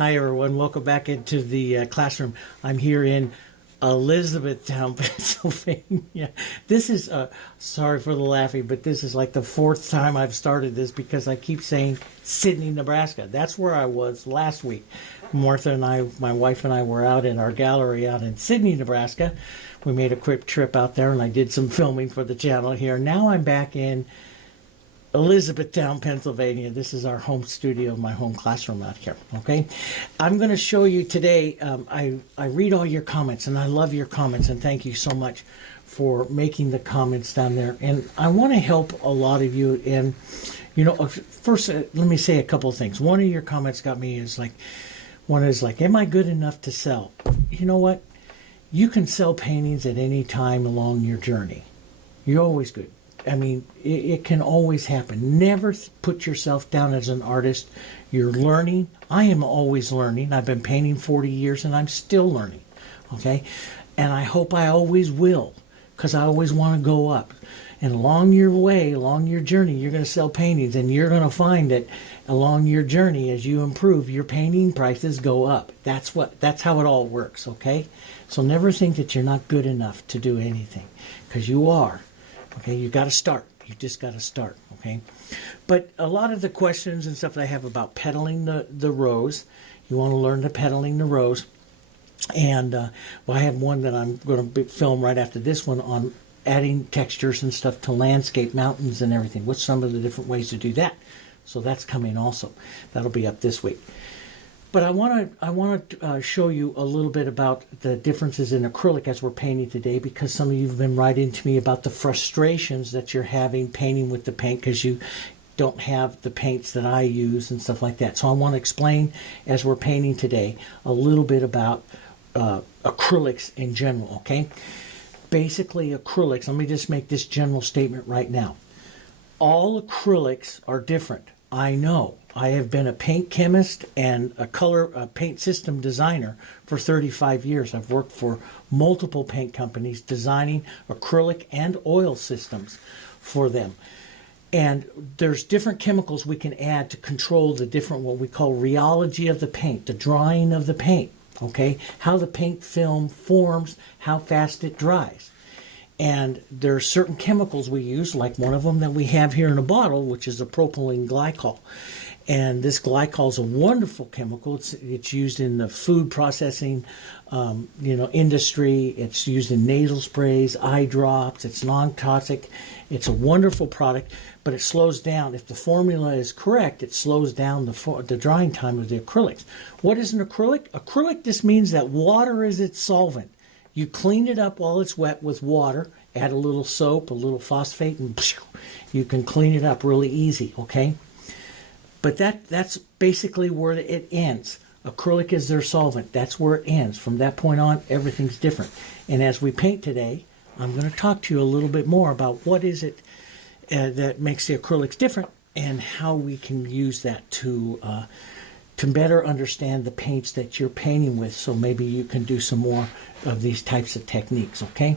Hi everyone, welcome back into the classroom. I'm here in Elizabethtown, Pennsylvania. This is, sorry for the laughing, but this is like the fourth time I've started this because I keep saying Sidney, Nebraska. That's where I was last week. Martha and I, my wife and I were out in our gallery out in Sidney, Nebraska. We made a quick trip out there and I did some filming for the channel here. Now I'm back in Elizabethtown, Pennsylvania. This is our home studio, my home classroom out here. Okay, I'm going to show you today. I read all your comments and I love your comments, and thank you so much for making the comments down there. And I want to help a lot of you. And you know, first let me say a couple of things. One of your comments got me is like, one is like, am I good enough to sell? You know what? You can sell paintings at any time along your journey. You're always good. I mean, it can always happen. Never put yourself down as an artist. You're learning. I am always learning. I've been painting 40 years and I'm still learning. Okay? And I hope I always will, because I always want to go up. And along your way, along your journey, you're going to sell paintings, and you're going to find that along your journey, as you improve, your painting prices go up. That's how it all works, okay? So never think that you're not good enough to do anything, because you are. Okay, you got to start. You just got to start, okay? But a lot of the questions and stuff that I have about petaling the rose, you want to learn to petaling the rose. And well, I have one that I'm going to film right after this one on adding textures and stuff to landscape, mountains and everything. What's some of the different ways to do that? So that's coming also. That'll be up this week. But I want to show you a little bit about the differences in acrylic as we're painting today, because some of you have been writing to me about the frustrations that you're having painting with the paint because you don't have the paints that I use and stuff like that. So I want to explain, as we're painting today, a little bit about acrylics in general, okay? Basically, acrylics, let me just make this general statement right now. All acrylics are different. I know. I have been a paint chemist and a paint system designer for 35 years. I've worked for multiple paint companies designing acrylic and oil systems for them. And there's different chemicals we can add to control the different, what we call rheology of the paint, the drying of the paint, okay? How the paint film forms, how fast it dries. And there are certain chemicals we use, like one of them that we have here in a bottle, which is a propylene glycol. And this glycol is a wonderful chemical. It's used in the food processing, industry. It's used in nasal sprays, eye drops. It's non-toxic. It's a wonderful product, but it slows down. If the formula is correct, it slows down the drying time of the acrylics. What is an acrylic? Acrylic just means that water is its solvent. You clean it up while it's wet with water, add a little soap, a little phosphate, and you can clean it up really easy, okay? But that's basically where it ends. Acrylic is their solvent. That's where it ends. From that point on, everything's different. And as we paint today, I'm going to talk to you a little bit more about what is it that makes the acrylics different and how we can use that to better understand the paints that you're painting with, so maybe you can do some more of these types of techniques, okay?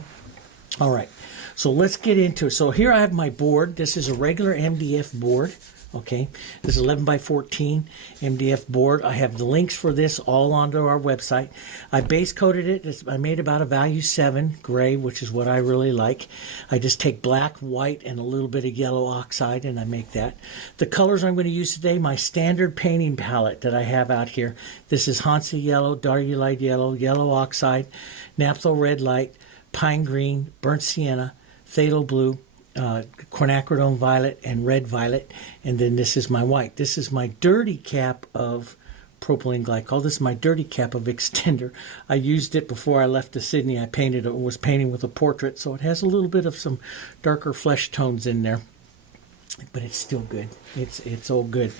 All right, so let's get into it. So here I have my board. This is a regular MDF board, okay? This is 11 by 14 MDF board. I have the links for this all onto our website. I base coated it. I made about a value 7 gray, which is what I really like. I just take black, white, and a little bit of yellow oxide, and I make that. The colors I'm going to use today, my standard painting palette that I have out here. This is Hansa yellow, Darby light yellow, yellow oxide, naphtha red light, pine green, burnt sienna, phthalo blue, quinacridone violet, and red violet. And then this is my white. This is my dirty cap of propylene glycol. This is my dirty cap of extender. I used it before I left to Sydney. I was painting with a portrait, so it has a little bit of some darker flesh tones in there. But it's still good. It's all good.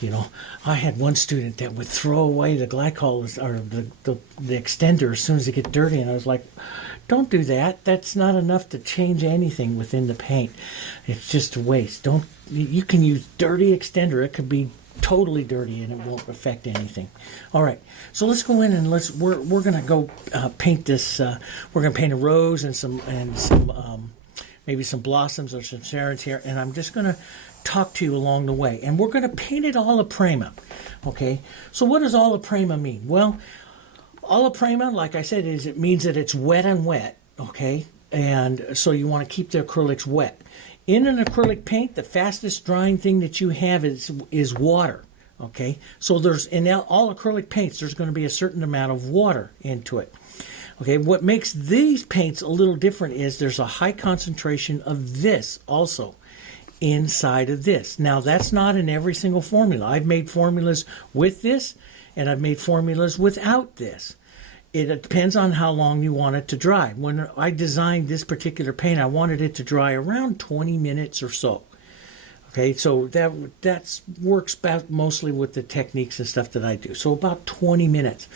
You know, I had one student that would throw away the glycol or the extender as soon as it get dirty, and I was like, don't do that. That's not enough to change anything within the paint. It's just a waste. You can use dirty extender. It could be totally dirty and it won't affect anything. All right, so let's go in and we're gonna go paint this. We're gonna paint a rose and some maybe some blossoms or some cerans here, and I'm just going to talk to you along the way. And we're going to paint it Alla Prima. Okay, so what does Alla Prima mean? Well, Alla Prima, like I said, it means that it's wet and wet. Okay, and so you want to keep the acrylics wet. In an acrylic paint, the fastest drying thing that you have is water. Okay, so there's in all acrylic paints, there's going to be a certain amount of water into it. Okay, what makes these paints a little different is there's a high concentration of this also inside of this. Now, that's not in every single formula. I've made formulas with this, and I've made formulas without this. It depends on how long you want it to dry. When I designed this particular paint, I wanted it to dry around 20 minutes or so. Okay, so that works mostly with the techniques and stuff that I do. So about 20 minutes.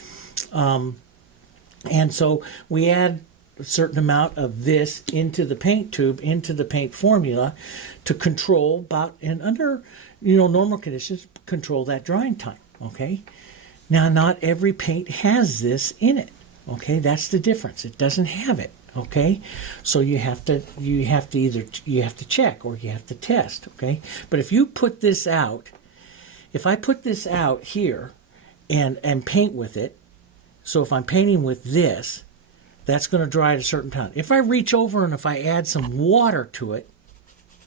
And so we add a certain amount of this into the paint tube, into the paint formula to control and under normal conditions, control that drying time. Okay, now not every paint has this in it. Okay, that's the difference. It doesn't have it. Okay, so you have to check or you have to test. Okay, but if you put this out, if I put this out here and paint with it, so if I'm painting with this, that's going to dry at a certain time. If I reach over and if I add some water to it,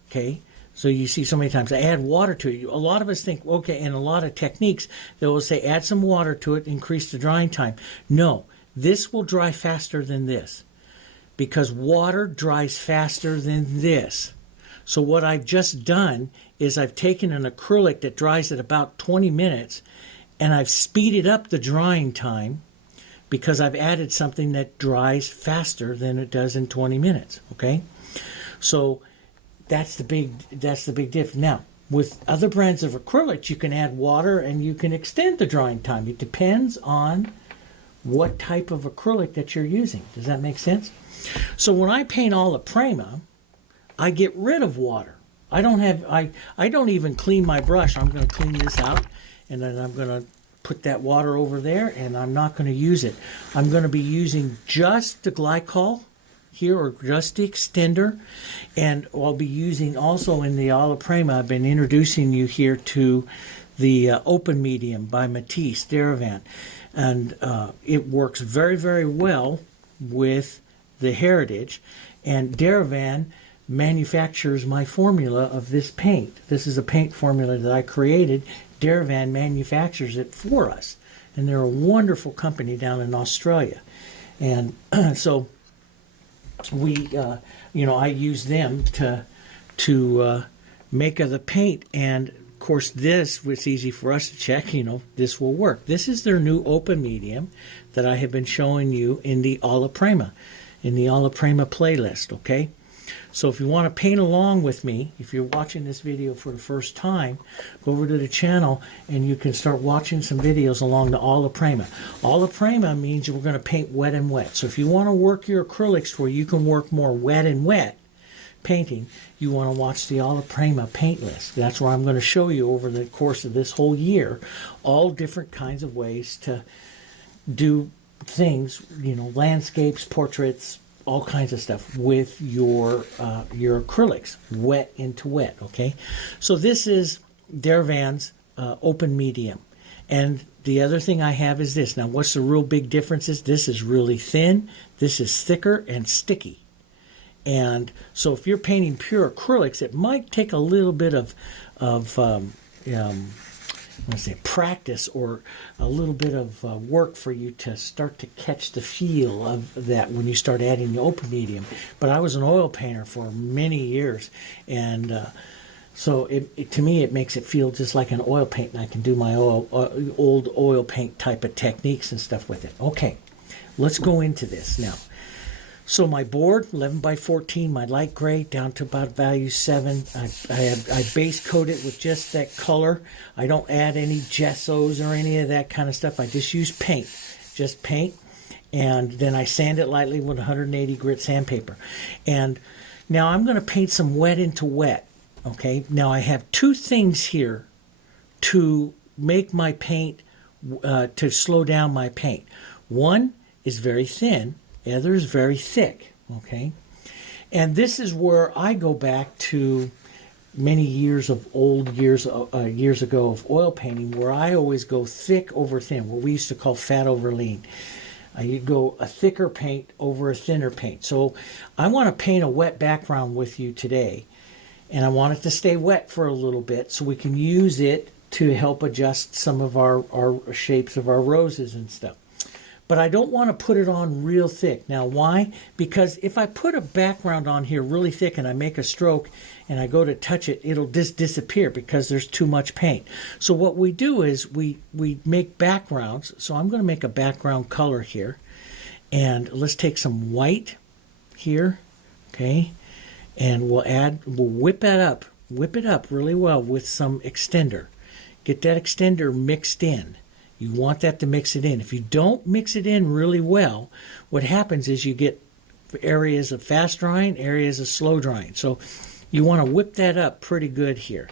okay, so you see so many times I add water to it. A lot of us think, okay, in a lot of techniques, they will say add some water to it, increase the drying time. No, this will dry faster than this because water dries faster than this. So what I've just done is I've taken an acrylic that dries at about 20 minutes and I've speeded up the drying time because I've added something that dries faster than it does in 20 minutes, okay? So that's the big difference. Now, with other brands of acrylics, you can add water and you can extend the drying time. It depends on what type of acrylic that you're using. Does that make sense? So when I paint Alla Prima, I get rid of water. I don't even clean my brush. I'm going to clean this out and then I'm going to put that water over there and I'm not going to use it. I'm going to be using just the glycol here or just the extender, and I'll be using also in the Alla Prima, I've been introducing you here to the Open Medium by Matisse Derivan, and it works very, very well with the Heritage, and Derivan manufactures my formula of this paint. This is a paint formula that I created. Derivan manufactures it for us, and they're a wonderful company down in Australia. And so we, I use them to make the paint. And of course, this was easy for us to check. This will work. This is their new open medium that I have been showing you in the Alla Prima, playlist. Okay. So if you want to paint along with me, if you're watching this video for the first time, go over to the channel and you can start watching some videos along the Alla Prima. Alla Prima means we're going to paint wet and wet. So if you want to work your acrylics where you can work more wet and wet painting, you want to watch the Alla Prima paint list. That's where I'm going to show you over the course of this whole year all different kinds of ways to do things, landscapes, portraits, all kinds of stuff with your acrylics, wet into wet, okay? So this is Derivan's open medium. And the other thing I have is this. Now, what's the real big difference is this is really thin, this is thicker and sticky. And so if you're painting pure acrylics, it might take a little bit of practice or a little bit of work for you to start to catch the feel of that when you start adding the open medium. But I was an oil painter for many years, and so to me it makes it feel just like an oil paint, and I can do my old oil paint type of techniques and stuff with it. Okay, let's go into this now. So my board, 11 by 14, my light gray down to about value 7. I base coat it with just that color. I don't add any gessos or any of that kind of stuff. I just use paint, and then I sand it lightly with 180 grit sandpaper. And now I'm going to paint some wet into wet. Okay. Now I have two things here to make my paint, to slow down my paint. One is very thin. The other is very thick, okay? And this is where I go back to many years of years ago of oil painting, where I always go thick over thin, what we used to call fat over lean. You go a thicker paint over a thinner paint. So I want to paint a wet background with you today, and I want it to stay wet for a little bit so we can use it to help adjust some of our shapes of our roses and stuff. But I don't want to put it on real thick. Now, why? Because if I put a background on here really thick and I make a stroke and I go to touch it, it'll just disappear because there's too much paint. So what we do is we make backgrounds. So I'm going to make a background color here. And let's take some white here, okay? And we'll whip it up really well with some extender. Get that extender mixed in. You want that to mix it in. If you don't mix it in really well, what happens is you get areas of fast drying, areas of slow drying. So you want to whip that up pretty good here.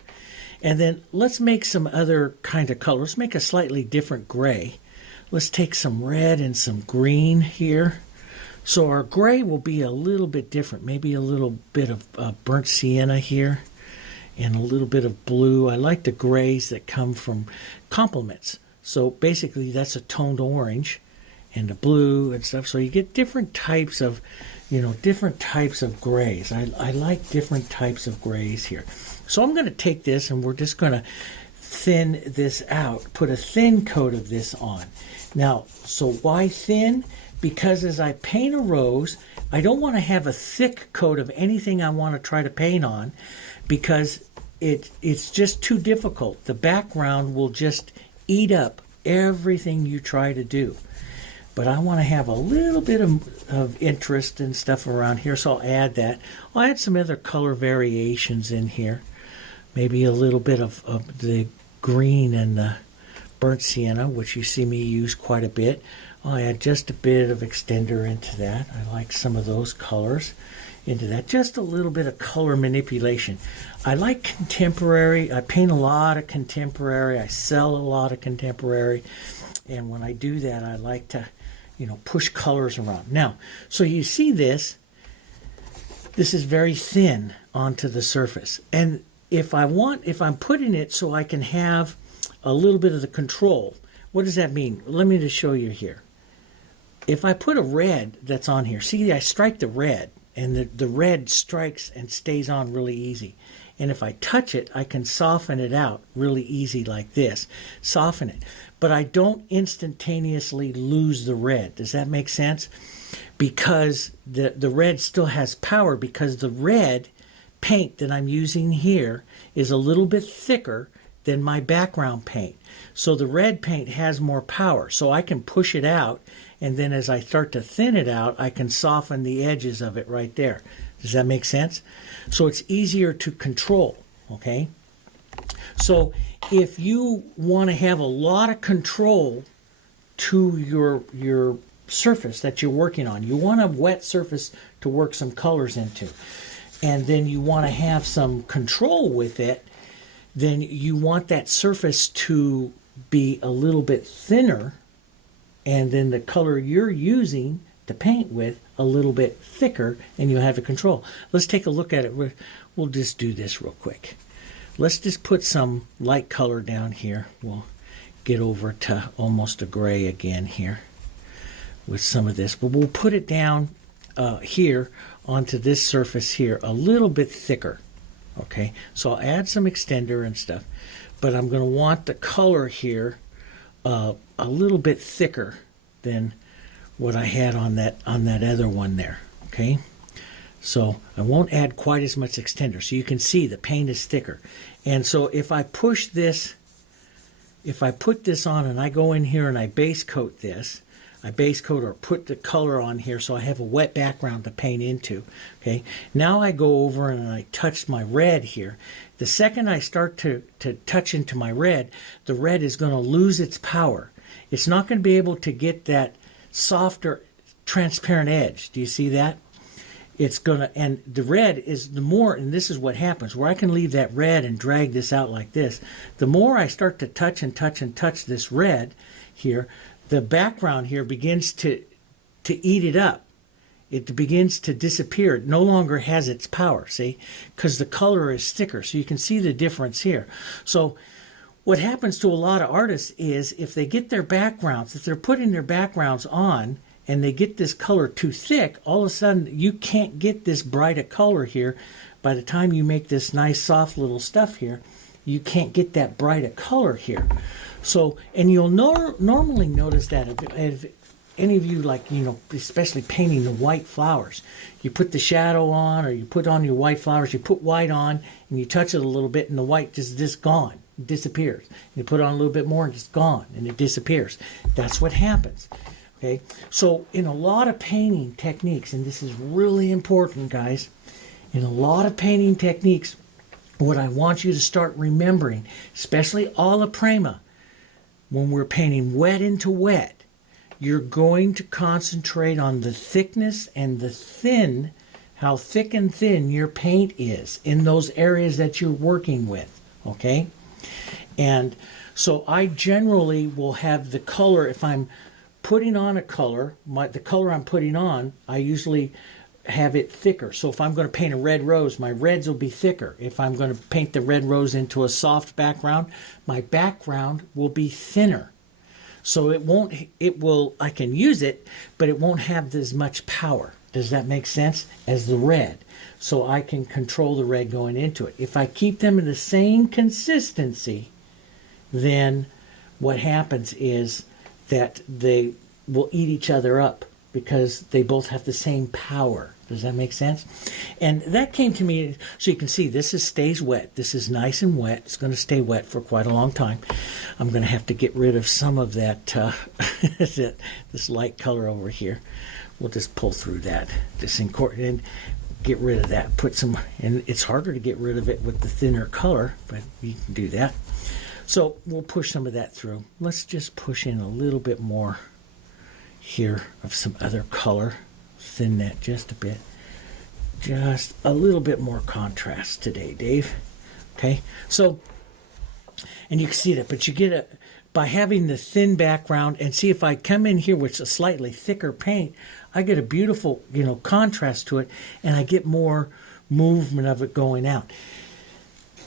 And then let's make some other kind of color. Let's make a slightly different gray. Let's take some red and some green here. So our gray will be a little bit different. Maybe a little bit of burnt sienna here and a little bit of blue. I like the grays that come from complements. So basically that's a toned orange and a blue and stuff. So you get different types of, different types of grays. I like different types of grays here. So I'm going to take this and we're just going to thin this out, put a thin coat of this on. Now, so why thin? Because as I paint a rose, I don't want to have a thick coat of anything I want to try to paint on because it's just too difficult. The background will just eat up everything you try to do. But I want to have a little bit of interest and stuff around here, so I'll add that. I'll add some other color variations in here. Maybe a little bit of the green and the burnt sienna, which you see me use quite a bit. I'll add just a bit of extender into that. I like some of those colors into that. Just a little bit of color manipulation. I like contemporary. I paint a lot of contemporary. I sell a lot of contemporary. And when I do that, I like to, push colors around. Now, so you see this is very thin onto the surface. And if I'm putting it so I can have a little bit of the control, what does that mean? Let me just show you here. If I put a red that's on here, see, I strike the red, and the red strikes and stays on really easy. And if I touch it, I can soften it out really easy like this. Soften it. But I don't instantaneously lose the red. Does that make sense? Because the red still has power, because the red paint that I'm using here is a little bit thicker than my background paint. So the red paint has more power. So I can push it out, and then as I start to thin it out, I can soften the edges of it right there. Does that make sense? So it's easier to control, okay? So if you want to have a lot of control to your surface that you're working on, you want a wet surface to work some colors into, and then you want to have some control with it, then you want that surface to be a little bit thinner, and then the color you're using to paint with a little bit thicker, and you have the control. Let's take a look at it. We'll just do this real quick. Let's just put some light color down here. We'll get over to almost a gray again here with some of this, but we'll put it down here onto this surface here a little bit thicker. Okay, so I'll add some extender and stuff, but I'm going to want the color here a little bit thicker than what I had on that other one there. Okay, so I won't add quite as much extender, so you can see the paint is thicker. And so if I push this, if I put this on and I go in here and I base coat this, I base coat or put the color on here so I have a wet background to paint into. Okay, now I go over and I touch my red here. The second I start to touch into my red, the red is going to lose its power. It's not going to be able to get that softer, transparent edge. Do you see that? It's going to, and the red is the more, and this is what happens, where I can leave that red and drag this out like this. The more I start to touch and touch and touch this red here, the background here begins to eat it up. it begins to disappear. It no longer has its power, see, because the color is thicker. So you can see the difference here. So what happens to a lot of artists is if they get their backgrounds, if they're putting their backgrounds on and they get this color too thick, all of a sudden you can't get this brighter color here. By the time you make this nice soft little stuff here, you can't get that brighter color here. So, and you'll normally notice that if any of you, like, you know, especially painting the white flowers, you put the shadow on or you put on your white flowers, you put white on and you touch it a little bit and the white just gone, it disappears. You put on a little bit more and it's gone and it disappears. That's what happens. Okay, so in a lot of painting techniques, and this is really important, guys, in a lot of painting techniques, what I want you to start remembering, especially Alla Prima, when we're painting wet into wet, you're going to concentrate on the thickness and the thin, how thick and thin your paint is in those areas that you're working with, okay? And so I generally will have the color, if I'm putting on a color, the color I'm putting on, I usually have it thicker. So if I'm going to paint a red rose, my reds will be thicker. If I'm going to paint the red rose into a soft background, my background will be thinner. So I can use it, but it won't have as much power. Does that make sense? As the red. So I can control the red going into it. If I keep them in the same consistency, then what happens is that they will eat each other up because they both have the same power. Does that make sense? And that came to me, so you can see this stays wet. This is nice and wet. It's going to stay wet for quite a long time. I'm going to have to get rid of some of that, this light color over here. We'll just pull through that, and get rid of that. Put some, and it's harder to get rid of it with the thinner color, but you can do that. So we'll push some of that through. Let's just push in a little bit more here of some other color. Thin that just a bit. Just a little bit more contrast today, Dave. Okay, so, and you can see that, but you get by having the thin background, and see if I come in here with a slightly thicker paint, I get a beautiful, contrast to it, and I get more movement of it going out.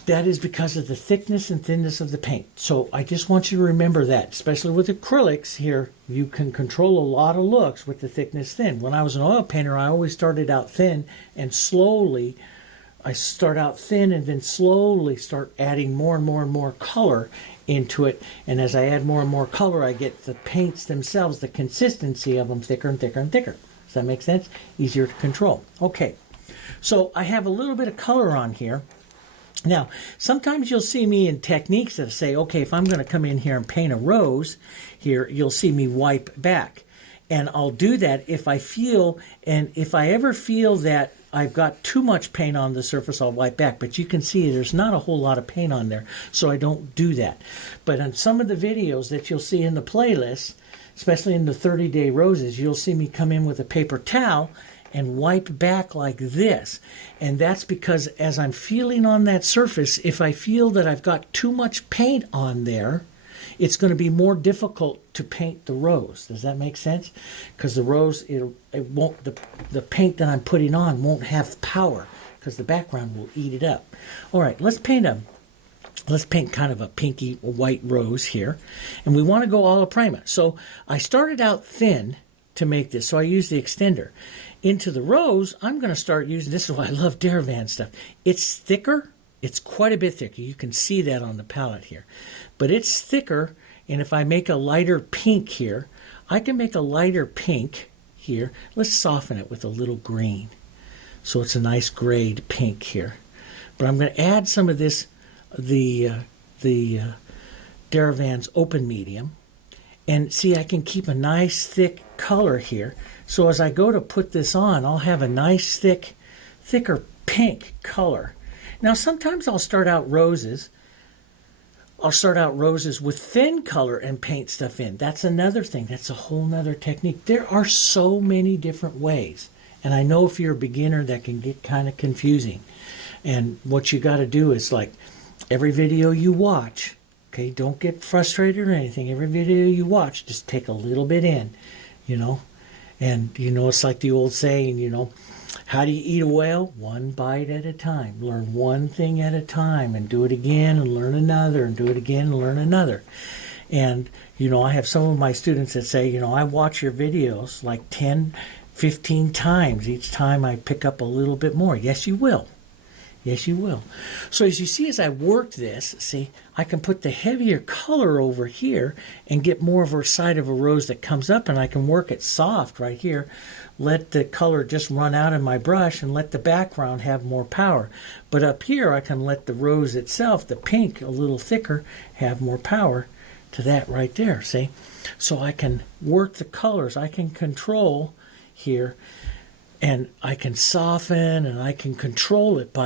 That is because of the thickness and thinness of the paint. So I just want you to remember that, especially with acrylics here, you can control a lot of looks with the thickness thin. When I was an oil painter, I always started out thin, and slowly, I start out thin and then slowly start adding more and more and more color into it. And as I add more and more color, I get the paints themselves, the consistency of them thicker and thicker and thicker. Does that make sense? Easier to control. Okay, so I have a little bit of color on here. Now, sometimes you'll see me in techniques that say, okay, if I'm going to come in here and paint a rose here, you'll see me wipe back. And I'll do that if I feel, and if I ever feel that I've got too much paint on the surface, I'll wipe back. But you can see there's not a whole lot of paint on there, so I don't do that. But on some of the videos that you'll see in the playlist, especially in the 30-day roses, you'll see me come in with a paper towel and wipe back like this. And that's because as I'm feeling on that surface, if I feel that I've got too much paint on there, it's going to be more difficult to paint the rose. Does that make sense? Because the rose, it won't, the paint that I'm putting on won't have power because the background will eat it up. All right, let's paint kind of a pinky white rose here. And we want to go Alla Prima. So I started out thin to make this, so I used the extender. Into the rose, I'm going to start using, this is why I love Daravan stuff. It's thicker. It's quite a bit thicker. You can see that on the palette here. But it's thicker, and if I make a lighter pink here, I can make a lighter pink here. Let's soften it with a little green. So it's a nice grayed pink here. But I'm going to add some of this, the Daravan's open medium. And see, I can keep a nice thick color here. So as I go to put this on, I'll have a nice thicker pink color. Now sometimes I'll start out roses with thin color and paint stuff in. That's another thing. That's a whole nother technique. There are so many different ways. And I know if you're a beginner, that can get kind of confusing. And what you got to do is, like, every video you watch, okay, don't get frustrated or anything. Every video you watch, just take a little bit in, And, it's like the old saying, how do you eat a whale? One bite at a time. Learn one thing at a time and do it again and learn another and do it again and learn another. And, I have some of my students that say, I watch your videos like 10, 15 times. Each time I pick up a little bit more. Yes, you will. Yes, you will. So as you see, as I work this, see, I can put the heavier color over here and get more of a side of a rose that comes up, and I can work it soft right here. Let the color just run out in my brush and let the background have more power. But up here, I can let the rose itself, the pink, a little thicker, have more power to that right there, see? So I can work the colors. I can control here. And I can soften and I can control it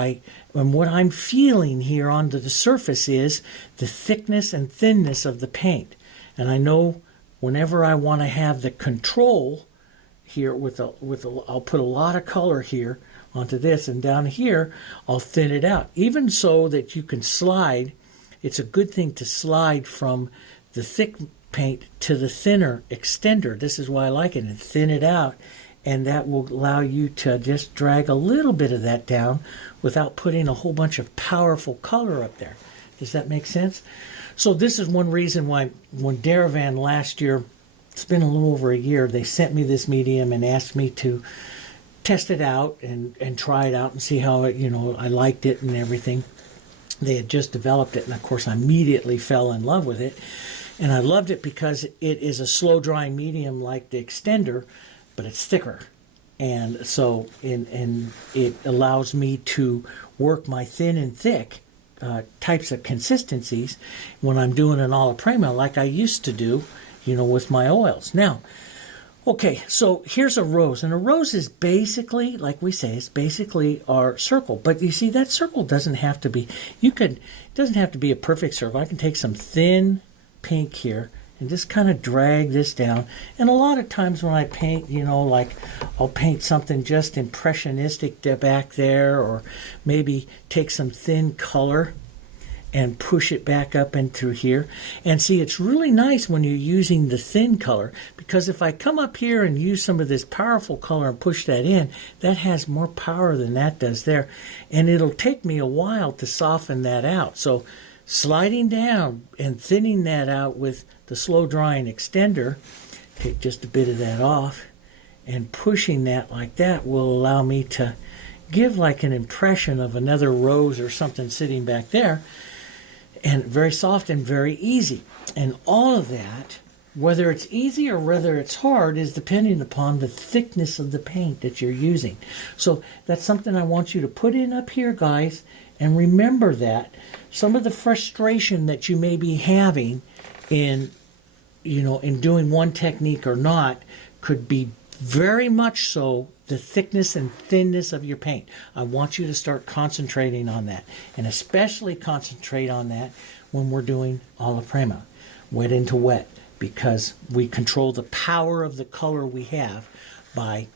and what I'm feeling here onto the surface is the thickness and thinness of the paint. And I know whenever I want to have the control here I'll put a lot of color here onto this, and down here I'll thin it out. Even so that you can slide, it's a good thing to slide from the thick paint to the thinner extender. This is why I like it, and thin it out. And that will allow you to just drag a little bit of that down without putting a whole bunch of powerful color up there. Does that make sense? So this is one reason why when Daravan last year, it's been a little over a year, they sent me this medium and asked me to test it out and try it out and see how it, I liked it and everything. They had just developed it, and of course I immediately fell in love with it. And I loved it because it is a slow drying medium like the extender, but it's thicker, and so and it allows me to work my thin and thick types of consistencies when I'm doing an Alla Prima like I used to do, with my oils. Now, okay, so here's a rose, and a rose is basically, like we say, it's basically our circle. But you see, that circle doesn't have to be. It doesn't have to be a perfect circle. I can take some thin pink here and just kind of drag this down. And a lot of times when I paint, like I'll paint something just impressionistic back there, or maybe take some thin color and push it back up and through here. And see, it's really nice when you're using the thin color, because if I come up here and use some of this powerful color and push that in, that has more power than that does there. And it'll take me a while to soften that out. So sliding down and thinning that out with the slow drying extender, take just a bit of that off, and pushing that like that will allow me to give like an impression of another rose or something sitting back there, and very soft and very easy. And all of that, whether it's easy or whether it's hard, is depending upon the thickness of the paint that you're using. So that's something I want you to put in up here, guys, and remember that some of the frustration that you may be having in doing one technique or not could be very much so the thickness and thinness of your paint. I want you to start concentrating on that, and especially concentrate on that when we're doing Alla Prima, wet into wet, because we control the power of the color we have by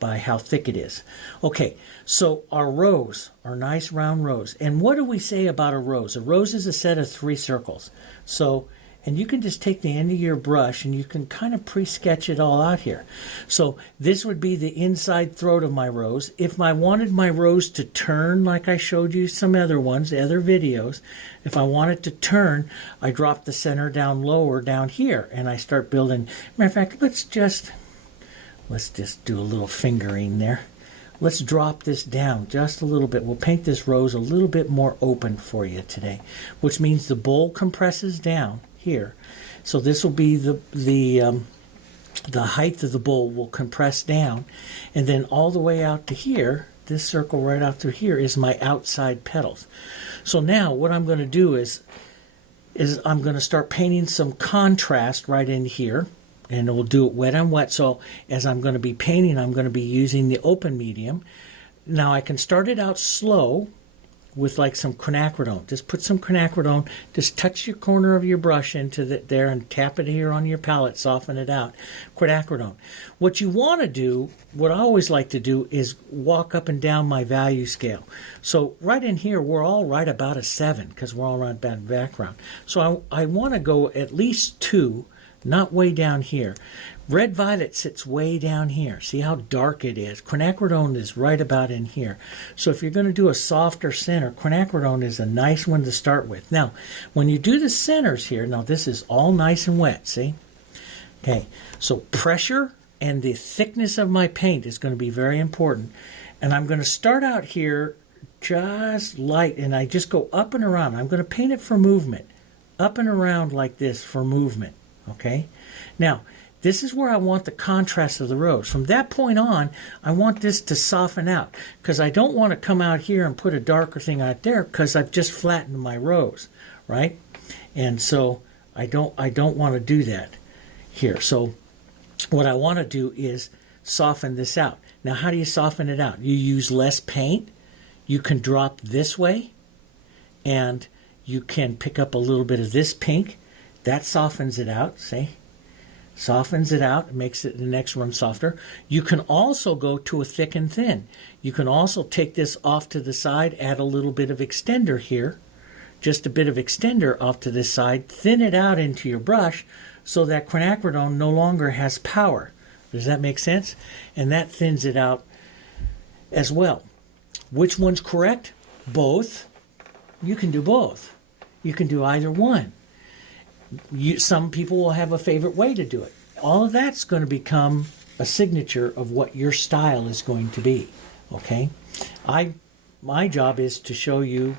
how thick it is. Okay, so our rose, our nice round rose. And what do we say about a rose? A rose is a set of 3 circles. So, and you can just take the end of your brush and you can kind of pre-sketch it all out here. So this would be the inside throat of my rose. If I wanted my rose to turn, like I showed you some other ones, the other videos, if I want it to turn, I drop the center down lower down here and I start building. Matter of fact, let's just do a little fingering there. Let's drop this down just a little bit. We'll paint this rose a little bit more open for you today, which means the bowl compresses down here. So this will be the height of the bowl will compress down, and then all the way out to here, this circle right out through here is my outside petals. So now what I'm going to do is I'm going to start painting some contrast right in here. And we'll do it wet on wet. So as I'm going to be painting, I'm going to be using the open medium. Now I can start it out slow with like some quinacridone. Just put some quinacridone, just touch your corner of your brush into there and tap it here on your palette, soften it out. Quinacridone. What you want to do, what I always like to do, is walk up and down my value scale. So right in here, we're all right about a 7 because we're all right about background. So I want to go at least 2. not way down here. Red violet sits way down here. See how dark it is? Quinacridone is right about in here. So if you're going to do a softer center, quinacridone is a nice one to start with. Now, when you do the centers here, now this is all nice and wet, see? Okay, so pressure and the thickness of my paint is going to be very important. And I'm going to start out here just light, and I just go up and around. I'm going to paint it for movement. Up and around like this for movement, okay? Now, this is where I want the contrast of the rose. From that point on, I want this to soften out because I don't want to come out here and put a darker thing out there because I've just flattened my rose, right? And so I don't want to do that here. So what I want to do is soften this out. Now, how do you soften it out? You use less paint. You can drop this way, and you can pick up a little bit of this pink. That softens it out, see? Softens it out, makes it the next one softer. You can also go to a thick and thin. You can also take this off to the side, add a little bit of extender here, just a bit of extender off to this side, thin it out into your brush so that quinacridone no longer has power. Does that make sense? And that thins it out as well. Which one's correct? Both. You can do both. You can do either one. Some people will have a favorite way to do it. All of that's going to become a signature of what your style is going to be. Okay? My job is to show you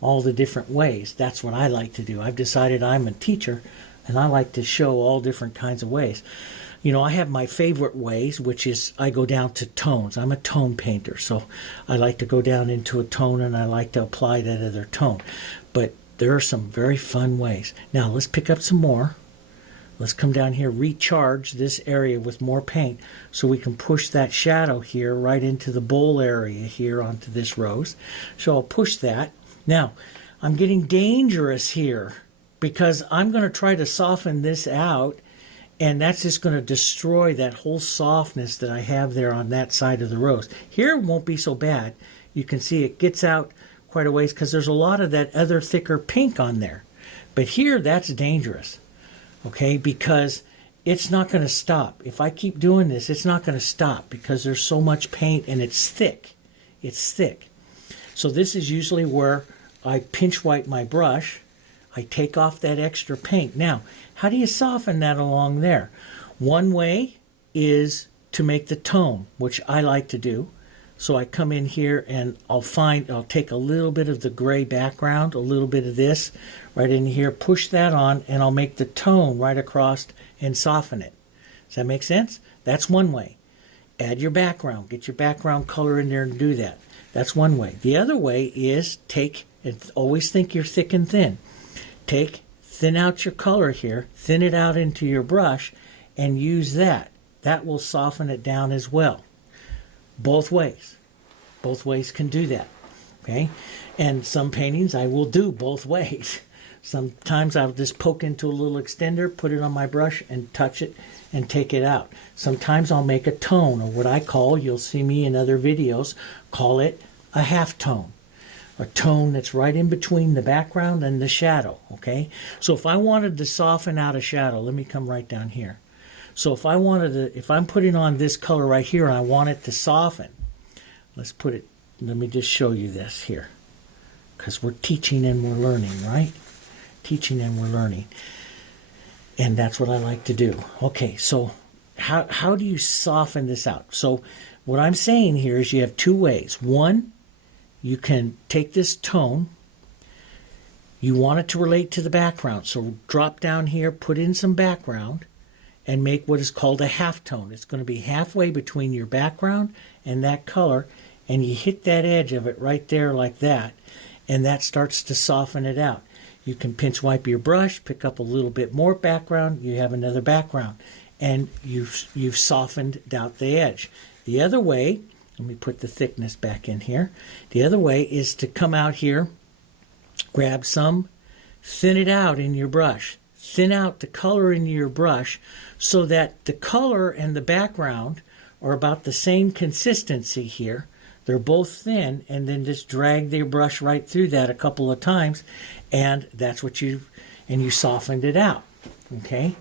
all the different ways. That's what I like to do. I've decided I'm a teacher, and I like to show all different kinds of ways. You know, I have my favorite ways, which is I go down to tones. I'm a tone painter, so I like to go down into a tone, and I like to apply that other tone. But there are some very fun ways. Now, let's pick up some more. Let's come down here, recharge this area with more paint so we can push that shadow here right into the bowl area here onto this rose. So I'll push that. Now, I'm getting dangerous here because I'm going to try to soften this out, and that's just going to destroy that whole softness that I have there on that side of the rose. Here it won't be so bad. You can see it gets out quite a ways because there's a lot of that other thicker pink on there. But here, that's dangerous, okay, because it's not going to stop. If I keep doing this, it's not going to stop because there's so much paint and it's thick. It's thick. So this is usually where I pinch wipe my brush. I take off that extra paint. Now, how do you soften that along there? One way is to make the tone, which I like to do. So I come in here and I'll take a little bit of the gray background, a little bit of this right in here, push that on, and I'll make the tone right across and soften it. Does that make sense? That's one way. Add your background. Get your background color in there and do that. That's one way. The other way is take, and always think you're thick and thin. Thin out your color here, thin it out into your brush, and use that. That will soften it down as well. Both ways. Both ways can do that. Okay? And some paintings I will do both ways. Sometimes I'll just poke into a little extender, put it on my brush, and touch it and take it out. Sometimes I'll make a tone, or what I call, you'll see me in other videos, call it a half tone. A tone that's right in between the background and the shadow. Okay? So if I wanted to soften out a shadow, let me come right down here. So if I'm putting on this color right here and I want it to soften, let me just show you this here. Because we're teaching and we're learning, right? Teaching and we're learning. And that's what I like to do. Okay, so how do you soften this out? So what I'm saying here is you have two ways. One, you can take this tone. You want it to relate to the background. So drop down here, put in some background, and make what is called a halftone. It's going to be halfway between your background and that color, and you hit that edge of it right there like that, and that starts to soften it out. You can pinch wipe your brush, pick up a little bit more background, you have another background, and you've softened out the edge. The other way, let me put the thickness back in here, the other way is to come out here, grab some, thin it out in your brush. Thin out the color in your brush so that the color and the background are about the same consistency here. They're both thin, and then just drag your brush right through that a couple of times, and that's what you softened it out. Okay?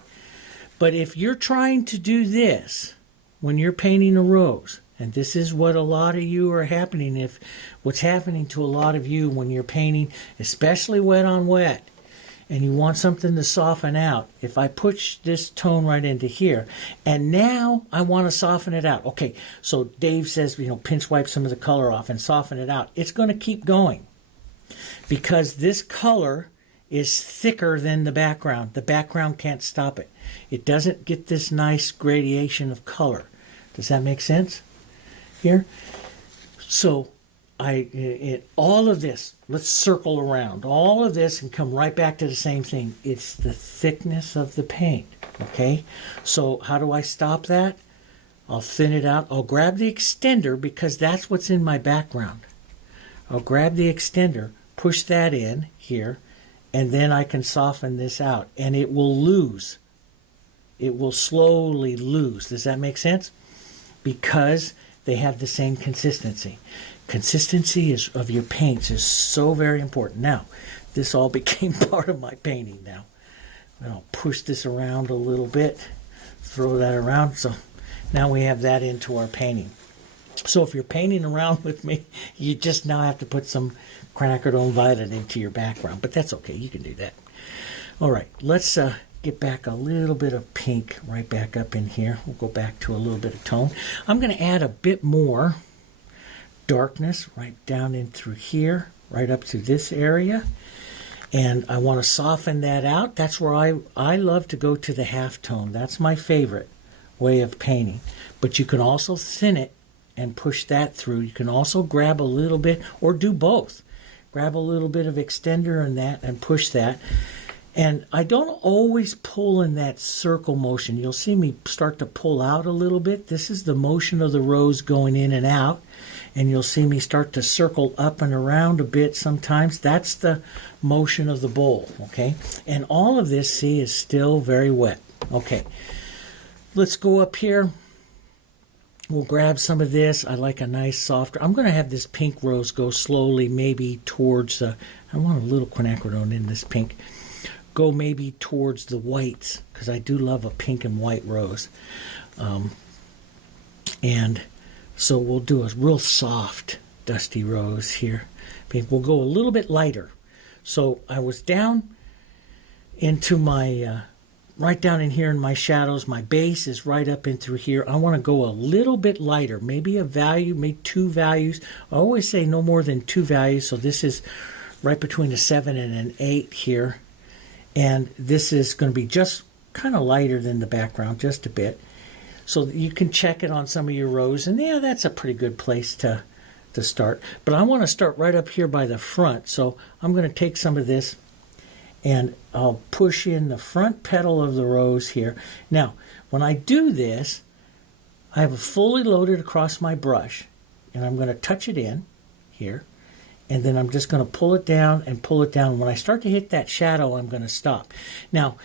But if you're trying to do this when you're painting a rose, and this is what a lot of you are happening, if what's happening to a lot of you when you're painting, especially wet on wet, and you want something to soften out. If I push this tone right into here, and now I want to soften it out. Okay, so Dave says, pinch wipe some of the color off and soften it out. It's going to keep going because this color is thicker than the background. The background can't stop it. It doesn't get this nice gradation of color. Does that make sense here? So all of this, let's circle around all of this and come right back to the same thing. It's the thickness of the paint. Okay, so how do I stop that? I'll thin it out. I'll grab the extender because that's what's in my background. I'll grab the extender, push that in here, and then I can soften this out, and it will lose. It will slowly lose. Does that make sense? Because they have the same consistency. Consistency of your paints is so very important. Now, this all became part of my painting now. I'll push this around a little bit, throw that around. So now we have that into our painting. So if you're painting around with me, you just now have to put some quinacridone violet into your background. But that's okay. You can do that. All right. Let's get back a little bit of pink right back up in here. We'll go back to a little bit of tone. I'm going to add a bit more darkness right down in through here, right up to this area. And I want to soften that out. That's where I love to go to the halftone. That's my favorite way of painting. But you can also thin it and push that through. You can also grab a little bit, or do both. Grab a little bit of extender in that and push that. And I don't always pull in that circle motion. You'll see me start to pull out a little bit. This is the motion of the rose going in and out. And you'll see me start to circle up and around a bit sometimes. That's the motion of the bowl, okay? And all of this, see, is still very wet. Okay, let's go up here. We'll grab some of this. I like a nice softer. I'm going to have this pink rose go slowly maybe towards, I want a little quinacridone in this pink. Go maybe towards the whites, because I do love a pink and white rose. And so we'll do a real soft, dusty rose here. Pink. We'll go a little bit lighter. So I was down into my, right down in here in my shadows. My base is right up in through here. I want to go a little bit lighter, maybe a value, maybe 2 values. I always say no more than 2 values. So this is right between a 7 and an 8 here. And this is going to be just kind of lighter than the background, just a bit. So you can check it on some of your rows. And yeah, that's a pretty good place to start. But I want to start right up here by the front. So I'm going to take some of this and I'll push in the front petal of the rose here. Now, when I do this, I have it fully loaded across my brush. And I'm going to touch it in here. And then I'm just going to pull it down and pull it down. When I start to hit that shadow, I'm going to stop. Now,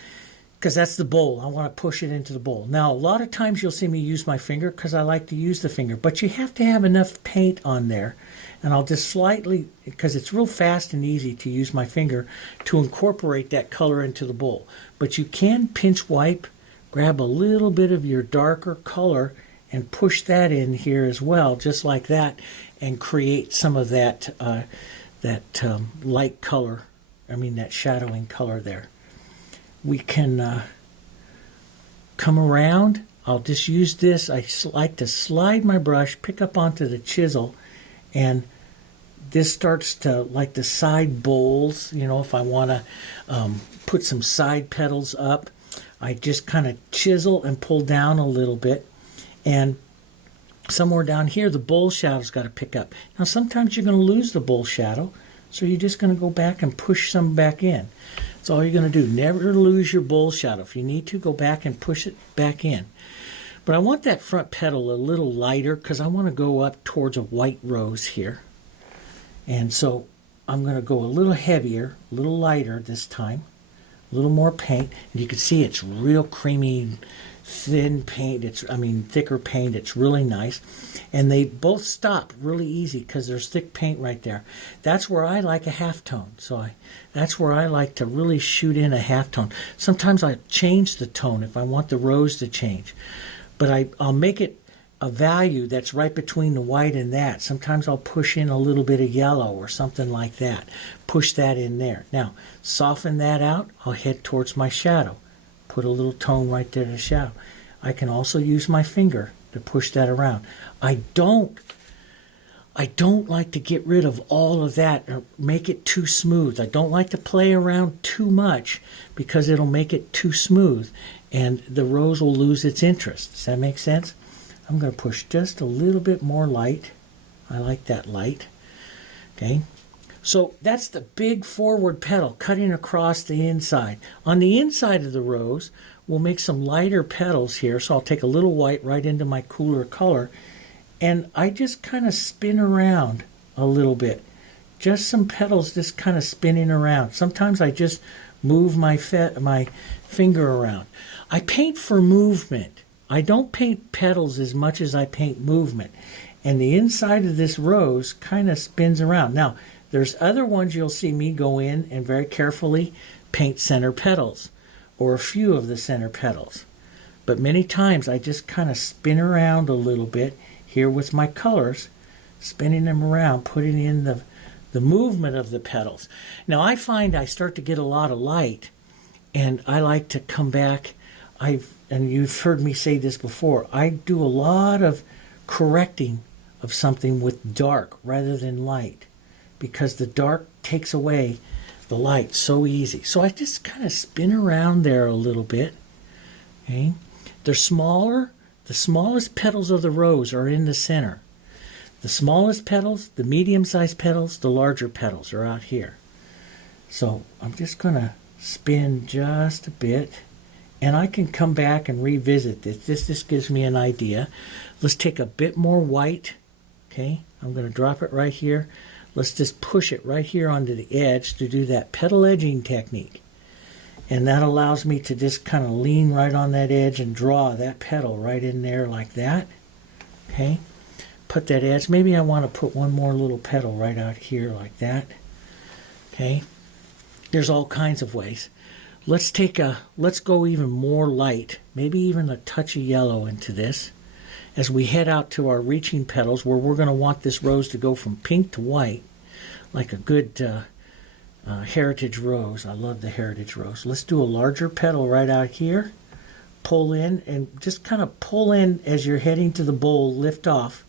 because that's the bowl, I want to push it into the bowl. Now, a lot of times you'll see me use my finger because I like to use the finger. But you have to have enough paint on there. And I'll just slightly, because it's real fast and easy to use my finger to incorporate that color into the bowl. But you can pinch wipe, grab a little bit of your darker color, and push that in here as well, just like that, and create some of that light color, that shadowing color there. We can come around. I'll just use this. I like to slide my brush, pick up onto the chisel, and this starts to, like the side bowls, if I want to put some side petals up, I just kind of chisel and pull down a little bit. And somewhere down here, the bowl shadow's got to pick up. Now, sometimes you're going to lose the bowl shadow, so you're just going to go back and push some back in. That's all you're going to do. Never lose your bowl shadow. If you need to, go back and push it back in. But I want that front petal a little lighter because I want to go up towards a white rose here. And so I'm going to go a little heavier, a little lighter this time, a little more paint. And you can see it's real creamy, thin paint. Thicker paint. It's really nice. And they both stop really easy because there's thick paint right there. That's where I like a halftone. That's where I like to really shoot in a halftone. Sometimes I change the tone if I want the rose to change. But I'll make it a value that's right between the white and that. Sometimes I'll push in a little bit of yellow or something like that. Push that in there. Now, soften that out. I'll head towards my shadow. Put a little tone right there to shadow. I can also use my finger to push that around. I don't like to get rid of all of that or make it too smooth. I don't like to play around too much because it'll make it too smooth and the rose will lose its interest. Does that make sense? I'm going to push just a little bit more light. I like that light. Okay. So that's the big forward petal cutting across the inside. On the inside of the rose, we'll make some lighter petals here. So I'll take a little white right into my cooler color. And I just kind of spin around a little bit. Just some petals just kind of spinning around. Sometimes I just move my finger around. I paint for movement. I don't paint petals as much as I paint movement. And the inside of this rose kind of spins around. Now, there's other ones you'll see me go in and very carefully paint center petals or a few of the center petals. But many times I just kind of spin around a little bit here with my colors, spinning them around, putting in the movement of the petals. Now, I find I start to get a lot of light, and I like to come back. And you've heard me say this before, I do a lot of correcting of something with dark rather than light because the dark takes away the light so easy. So I just kind of spin around there a little bit. Okay? They're smaller. The smallest petals of the rose are in the center. The smallest petals, the medium-sized petals, the larger petals are out here. So I'm just going to spin just a bit. And I can come back and revisit this. This gives me an idea. Let's take a bit more white. Okay, I'm going to drop it right here. Let's just push it right here onto the edge to do that petal edging technique. And that allows me to just kind of lean right on that edge and draw that petal right in there like that. Okay, put that edge. Maybe I want to put one more little petal right out here like that. Okay, there's all kinds of ways. Let's go even more light, maybe even a touch of yellow into this as we head out to our reaching petals where we're going to want this rose to go from pink to white like a good heritage rose. I love the heritage rose. Let's do a larger petal right out here. Pull in and just kind of pull in as you're heading to the bowl, lift off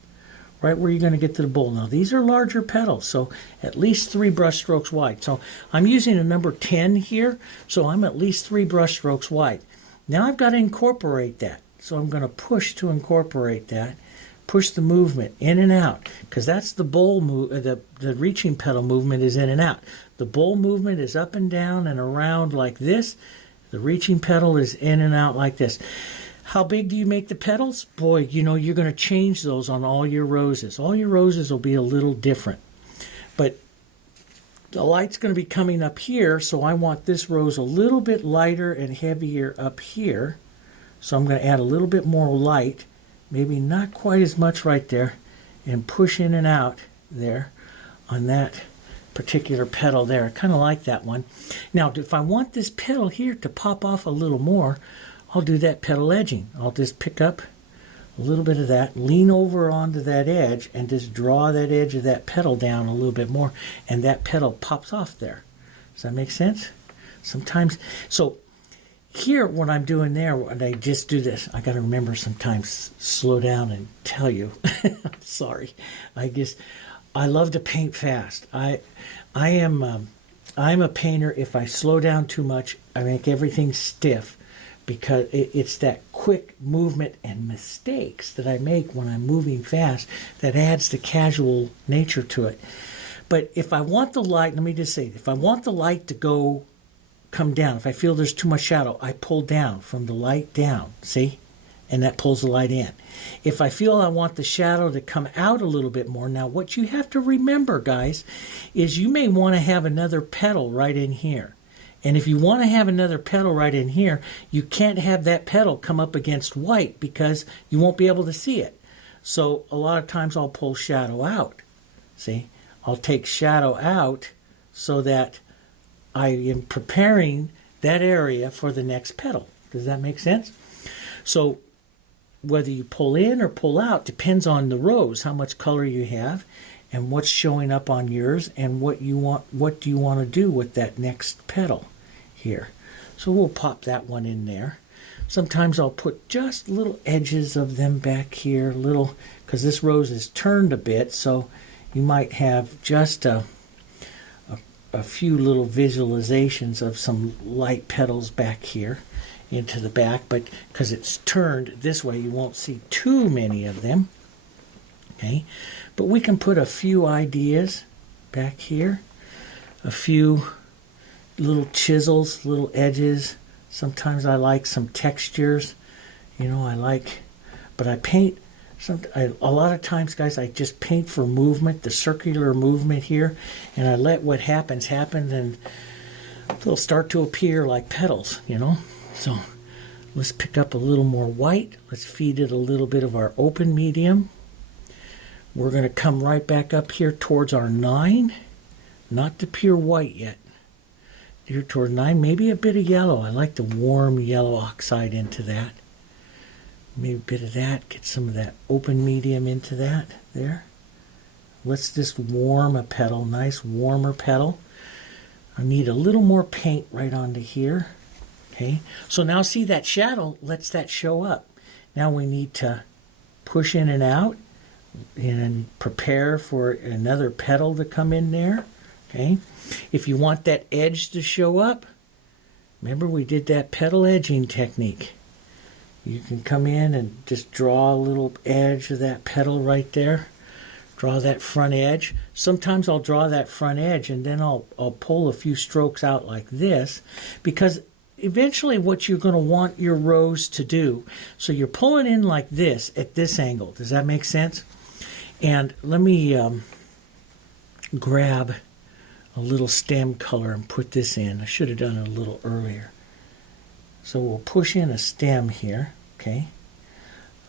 right where you're going to get to the bowl. Now these are larger petals, so at least 3 brush strokes wide. So I'm using a number 10 here, so I'm at least 3 brush strokes wide. Now I've got to incorporate that. So I'm going to push to incorporate that. Push the movement in and out, because that's the bowl move. The reaching petal movement is in and out. The bowl movement is up and down and around like this. The reaching petal is in and out like this. How big do you make the petals? Boy, you know, you're going to change those on all your roses. All your roses will be a little different. But the light's going to be coming up here, so I want this rose a little bit lighter and heavier up here. So I'm going to add a little bit more light, maybe not quite as much right there, and push in and out there on that particular petal there. I kind of like that one. Now, if I want this petal here to pop off a little more, I'll do that petal edging. I'll just pick up a little bit of that, lean over onto that edge, and just draw that edge of that petal down a little bit more, and that petal pops off there. Does that make sense? Sometimes, so here what I'm doing there, when I just do this, I got to remember sometimes slow down and tell you. Sorry. I love to paint fast. I'm a painter. If I slow down too much, I make everything stiff, because it's that quick movement and mistakes that I make when I'm moving fast that adds the casual nature to it. But if I want the light, let me just say, if I want the light to come down, if I feel there's too much shadow, I pull down from the light down, see? And that pulls the light in. If I feel I want the shadow to come out a little bit more, now what you have to remember, guys, is you may want to have another petal right in here. And if you want to have another petal right in here, you can't have that petal come up against white because you won't be able to see it. So a lot of times I'll pull shadow out. See, I'll take shadow out so that I am preparing that area for the next petal. Does that make sense? So whether you pull in or pull out depends on the rose, how much color you have, and what's showing up on yours, and what do you want to do with that next petal here. So we'll pop that one in there. Sometimes I'll put just little edges of them back here, little, because this rose is turned a bit, so you might have just a few little visualizations of some light petals back here into the back, but because it's turned this way, you won't see too many of them. Okay, but we can put a few ideas back here, a few little chisels, little edges. Sometimes I like some textures, but I paint. A lot of times, guys, I just paint for movement, the circular movement here, and I let what happens happen, and they'll start to appear like petals, So let's pick up a little more white. Let's feed it a little bit of our open medium. We're going to come right back up here towards our 9, not the pure white yet. Here toward 9, maybe a bit of yellow. I like the warm yellow oxide into that. Maybe a bit of that, get some of that open medium into that there. Let's just warm a petal, nice warmer petal. I need a little more paint right onto here. Okay, so now see that shadow lets that show up. Now we need to push in and out and prepare for another petal to come in there. Okay, if you want that edge to show up, remember we did that petal edging technique. You can come in and just draw a little edge of that petal right there. Draw that front edge. Sometimes I'll draw that front edge and then I'll pull a few strokes out like this, because eventually what you're going to want your rose to do. So you're pulling in like this at this angle. Does that make sense? And let me grab a little stem color and put this in. I should have done it a little earlier. So we'll push in a stem here, okay?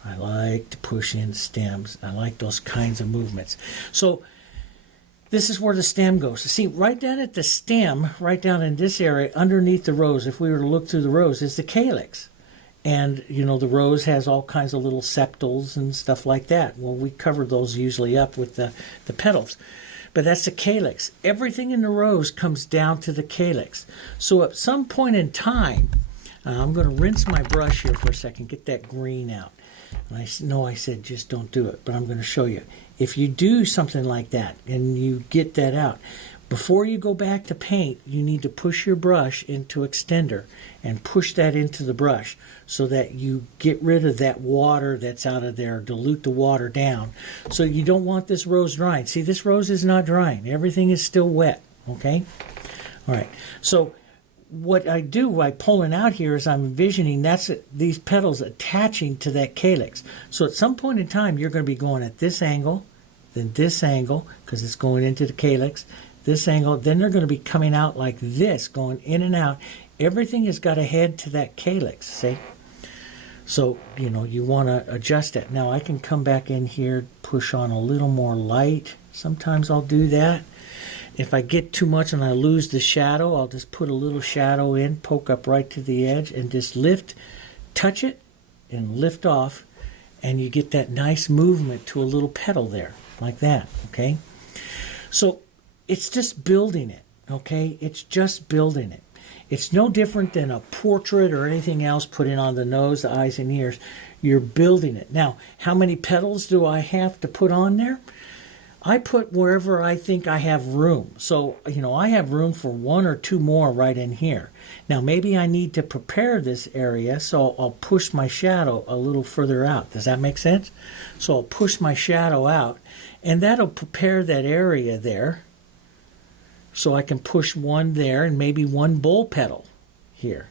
I like to push in stems. I like those kinds of movements. So this is where the stem goes. See, right down at the stem, right down in this area, underneath the rose, if we were to look through the rose, is the calyx. And, the rose has all kinds of little sepals and stuff like that. Well, we cover those usually up with the petals. But that's the calyx. Everything in the rose comes down to the calyx. So at some point in time, I'm going to rinse my brush here for a second, get that green out. And I know I said just don't do it, but I'm going to show you. If you do something like that and you get that out, before you go back to paint, you need to push your brush into extender and push that into the brush so that you get rid of that water that's out of there, dilute the water down. So you don't want this rose drying. See, this rose is not drying. Everything is still wet, okay? All right, so what I do by pulling out here is I'm envisioning these petals attaching to that calyx. So at some point in time, you're going to be going at this angle, then this angle, because it's going into the calyx, this angle, then they're going to be coming out like this, going in and out. Everything has got to head to that calyx, see? So, you want to adjust it. Now I can come back in here, push on a little more light. Sometimes I'll do that. If I get too much and I lose the shadow, I'll just put a little shadow in, poke up right to the edge, and just lift, touch it, and lift off, and you get that nice movement to a little petal there, like that, okay? So it's just building it, okay? It's just building it. It's no different than a portrait or anything else, putting on the nose, the eyes, and ears. You're building it. Now, how many petals do I have to put on there? I put wherever I think I have room. So, I have room for 1 or 2 more right in here. Now, maybe I need to prepare this area, so I'll push my shadow a little further out. Does that make sense? So I'll push my shadow out, and that'll prepare that area there. So I can push one there and maybe 1 bowl petal here.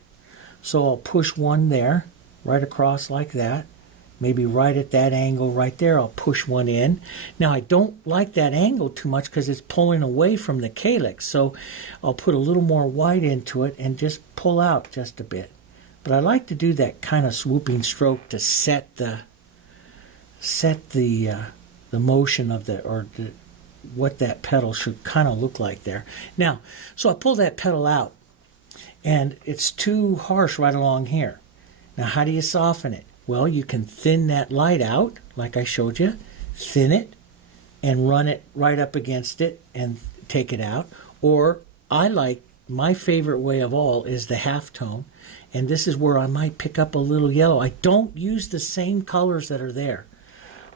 So I'll push one there, right across like that, maybe right at that angle right there, I'll push one in. Now I don't like that angle too much because it's pulling away from the calyx, so I'll put a little more white into it and just pull out just a bit. But I like to do that kind of swooping stroke to set the motion of what that petal should kind of look like there. Now, so I pull that petal out, and it's too harsh right along here. Now, how do you soften it? Well, you can thin that light out, like I showed you, thin it, and run it right up against it and take it out. Or my favorite way of all is the halftone, and this is where I might pick up a little yellow. I don't use the same colors that are there.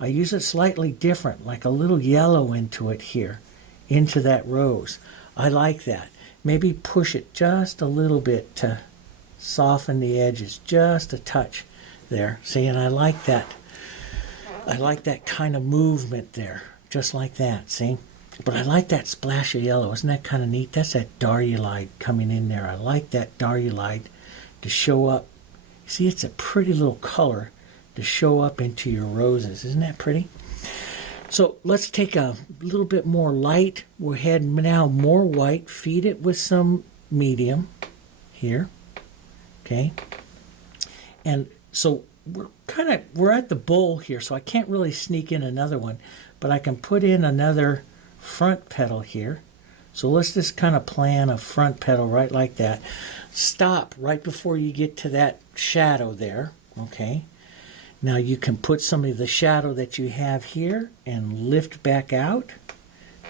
I use it slightly different, like a little yellow into it here, into that rose. I like that. Maybe push it just a little bit to soften the edges, just a touch there. See, and I like that. I like that kind of movement there, just like that, see? But I like that splash of yellow. Isn't that kind of neat? That's that darulite coming in there. I like that darulite to show up. See, it's a pretty little color to show up into your roses. Isn't that pretty? So let's take a little bit more light. We'll ahead now more white. Feed it with some medium here. Okay. And so we're at the bowl here, so I can't really sneak in another one, but I can put in another front petal here. So let's just kind of plan a front petal right like that. Stop right before you get to that shadow there. Okay. Now you can put some of the shadow that you have here and lift back out,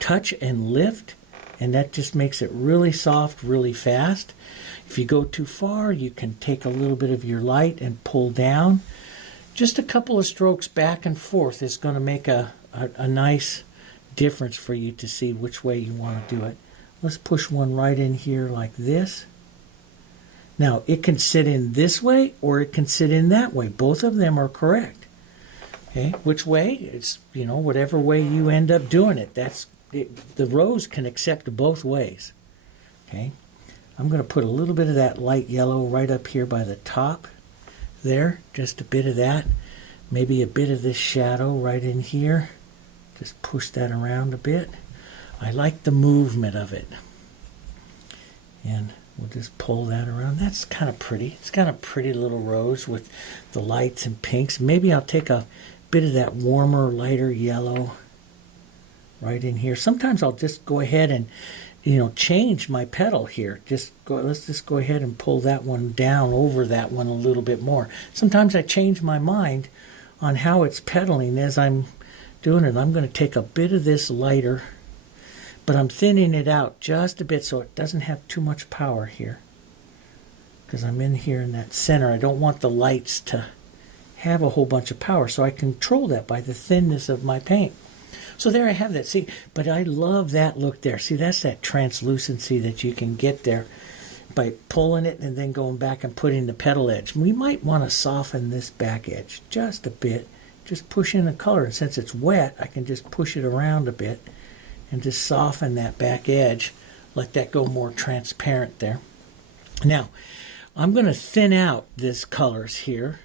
touch and lift, and that just makes it really soft, really fast. If you go too far, you can take a little bit of your light and pull down. Just a couple of strokes back and forth is going to make a nice difference for you to see which way you want to do it. Let's push one right in here like this. Now, it can sit in this way or it can sit in that way. Both of them are correct. Okay, which way? It's, whatever way you end up doing it. The rose can accept both ways. Okay, I'm going to put a little bit of that light yellow right up here by the top there. Just a bit of that. Maybe a bit of this shadow right in here. Just push that around a bit. I like the movement of it. And we'll just pull that around. That's kind of pretty. It's got a pretty little rose with the lights and pinks. Maybe I'll take a bit of that warmer, lighter yellow right in here. Sometimes I'll just go ahead and, change my petal here. Let's just go ahead and pull that one down over that one a little bit more. Sometimes I change my mind on how it's petaling as I'm doing it. I'm going to take a bit of this lighter, but I'm thinning it out just a bit so it doesn't have too much power here. Because I'm in here in that center. I don't want the lights to have a whole bunch of power, so I control that by the thinness of my paint. So there I have that. See, but I love that look there. See, that's that translucency that you can get there by pulling it and then going back and putting the petal edge. We might want to soften this back edge just a bit. Just push in the color. And since it's wet, I can just push it around a bit and just soften that back edge. Let that go more transparent there. Now, I'm going to thin out these colors here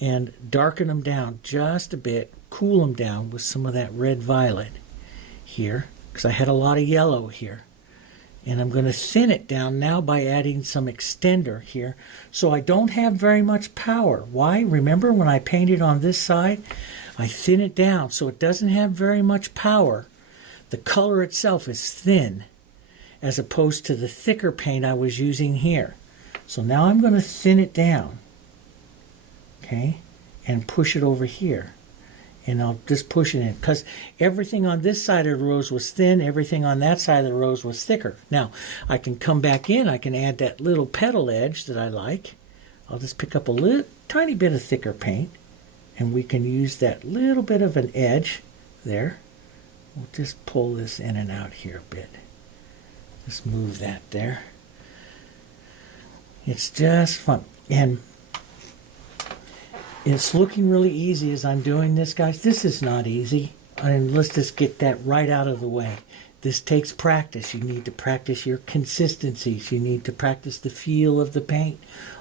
and darken them down just a bit, cool them down with some of that red violet here, because I had a lot of yellow here. And I'm going to thin it down now by adding some extender here, so I don't have very much power. Why? Remember when I painted on this side, I thin it down so it doesn't have very much power. The color itself is thin, as opposed to the thicker paint I was using here. So now I'm going to thin it down, okay, and push it over here. And I'll just push it in, because everything on this side of the rose was thin, everything on that side of the rose was thicker. Now, I can come back in, I can add that little petal edge that I like. I'll just pick up a little, tiny bit of thicker paint, and we can use that little bit of an edge there. We'll just pull this in and out here a bit. Just move that there. It's just fun. And it's looking really easy as I'm doing this, guys. This is not easy. And let's just get that right out of the way. This takes practice. You need to practice your consistencies. You need to practice the feel of the paint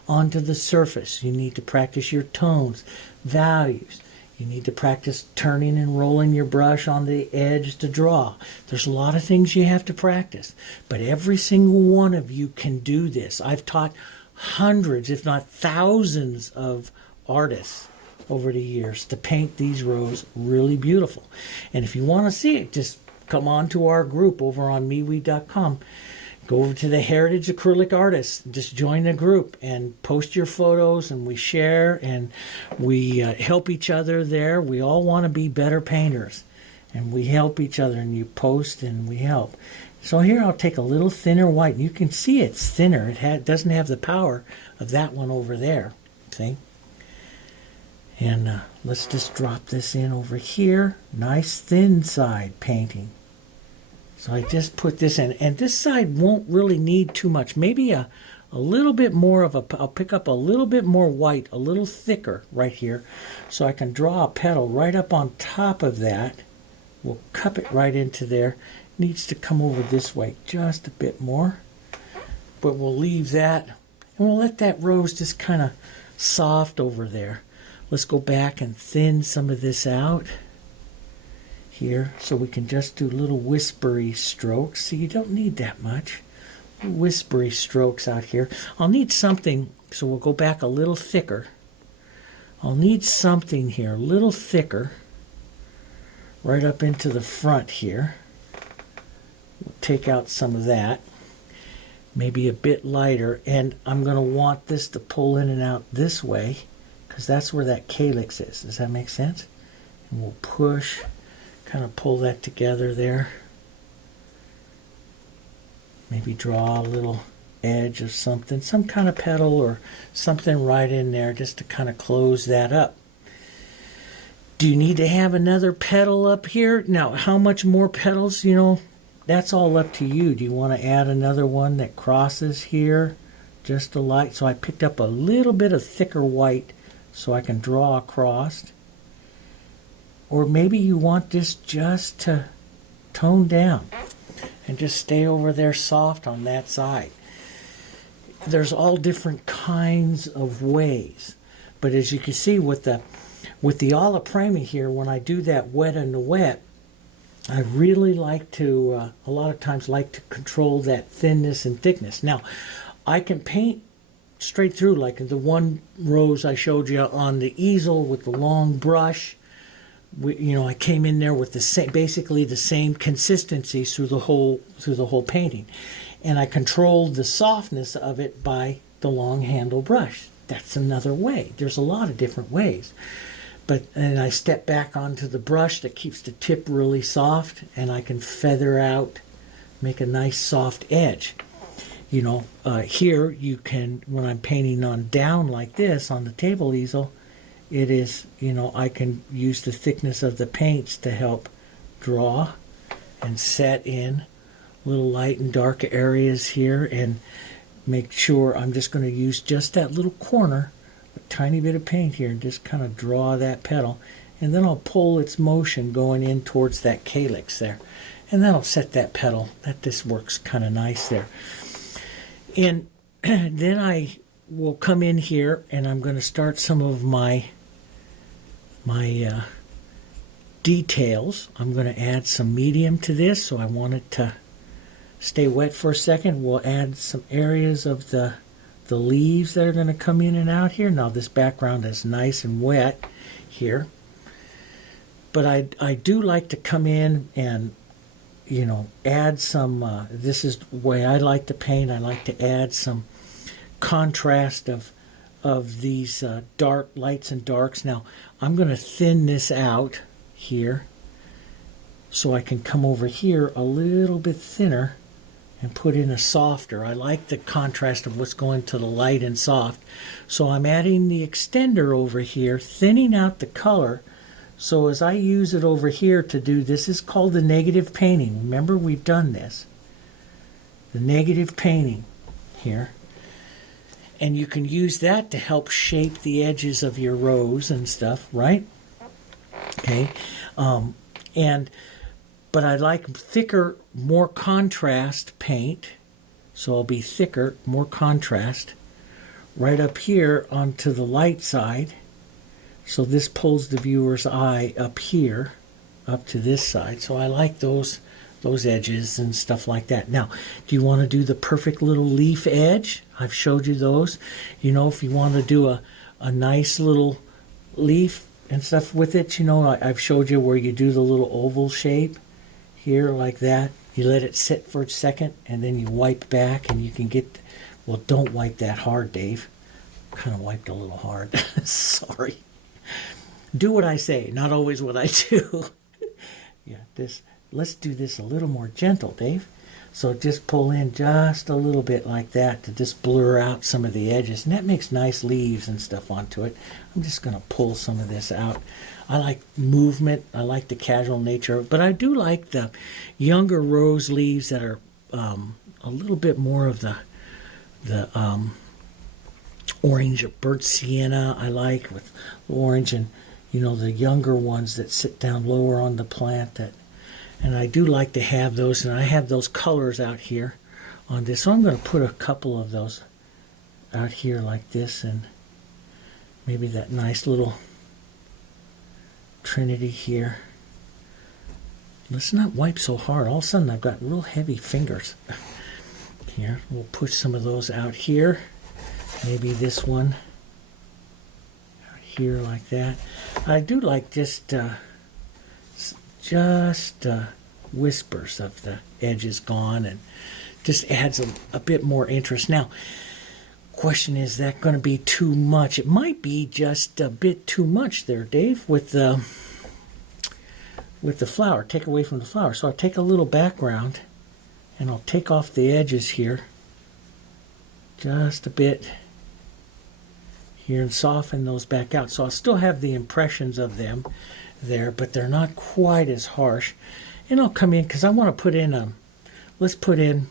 onto the surface. You need to practice your tones, values. You need to practice turning and rolling your brush on the edge to draw. There's a lot of things you have to practice, but every single one of you can do this. I've taught hundreds, if not thousands, of artists over the years to paint these rows really beautiful. And if you want to see it, just come on to our group over on MeWe.com. Go over to the Heritage Acrylic Artists. Just join the group and post your photos, and we share and we help each other there. We all want to be better painters, and we help each other, and you post and we help. So here I'll take a little thinner white. You can see it's thinner. It doesn't have the power of that one over there. See? And let's just drop this in over here. Nice thin side painting. So I just put this in, and this side won't really need too much. Maybe a little bit more of I'll pick up a little bit more white, a little thicker right here, so I can draw a petal right up on top of that. We'll cup it right into there. Needs to come over this way just a bit more, but we'll leave that, and we'll let that rose just kind of soft over there. Let's go back and thin some of this out here, so we can just do little whispery strokes. See, you don't need that much. Whispery strokes out here. I'll need something, so we'll go back a little thicker. I'll need something here, a little thicker, right up into the front here. We'll take out some of that. Maybe a bit lighter, and I'm going to want this to pull in and out this way, because that's where that calyx is. Does that make sense? And we'll push, kind of pull that together there. Maybe draw a little edge of something, some kind of petal or something right in there just to kind of close that up. Do you need to have another petal up here? Now, how much more petals, that's all up to you. Do you want to add another one that crosses here just a light? So I picked up a little bit of thicker white so I can draw across. Or maybe you want this just to tone down and just stay over there soft on that side. There's all different kinds of ways. But as you can see with the Alla Prima here, when I do that wet in the wet, I really like to, a lot of times like to control that thinness and thickness. Now, I can paint straight through, like the one rose I showed you on the easel with the long brush. I came in there with the same, basically the same consistency through the whole painting, and I controlled the softness of it by the long handle brush. That's another way. There's a lot of different ways, and I step back onto the brush that keeps the tip really soft, and I can feather out, make a nice soft edge. Here you can, when I'm painting on down like this on the table easel, it is, I can use the thickness of the paints to help draw and set in little light and dark areas here, and make sure I'm just going to use just that little corner, a tiny bit of paint here, and just kind of draw that petal, and then I'll pull its motion going in towards that calyx there, and that'll set that petal. This works kind of nice there. And then I will come in here, and I'm going to start some of my details. I'm going to add some medium to this, so I want it to stay wet for a second. We'll add some areas of the leaves that are going to come in and out here. Now this background is nice and wet here, but I do like to come in and add some, this is the way I like to paint. I like to add some contrast of these dark lights and darks. Now I'm going to thin this out here so I can come over here a little bit thinner and put in a softer. I like the contrast of what's going to the light and soft. So I'm adding the extender over here, thinning out the color. So as I use it over here to do, this is called the negative painting. Remember, we've done this. The negative painting here. And you can use that to help shape the edges of your rose and stuff, right? Okay. And but I like thicker, more contrast paint. So I'll be thicker, more contrast, right up here onto the light side. So this pulls the viewer's eye up here, up to this side. So I like those edges and stuff like that. Now, do you want to do the perfect little leaf edge? I've showed you those. You know, if you want to do a nice little leaf and stuff with it, you know, I've showed you where you do the little oval shape here like that. You let it sit for a second and then you wipe back and you can get, well, don't wipe that hard, Dave. Kind of wiped a little hard. Sorry. Do what I say, not always what I do. Yeah, let's do this a little more gentle, Dave. So just pull in just a little bit like that to just blur out some of the edges. And that makes nice leaves and stuff onto it. I'm just going to pull some of this out. I like movement. I like the casual nature. But I do like the younger rose leaves that are a little bit more of the orange or burnt sienna. I like with orange and, you know, the younger ones that sit down lower on the plant. And I do like to have those, and I have those colors out here on this. So I'm going to put a couple of those out here like this, and maybe that nice little trinity here. Let's not wipe so hard. All of a sudden I've got real heavy fingers. Here, we'll push some of those out here. Maybe this one out here like that. I do like just whispers of the edges gone, and just adds a bit more interest. Now, question is that going to be too much? It might be just a bit too much there, Dave, with the flower. Take away from the flower. So I'll take a little background and I'll take off the edges here just a bit here and soften those back out. So I'll still have the impressions of them there, but they're not quite as harsh. And I'll come in because I want to put in let's put in,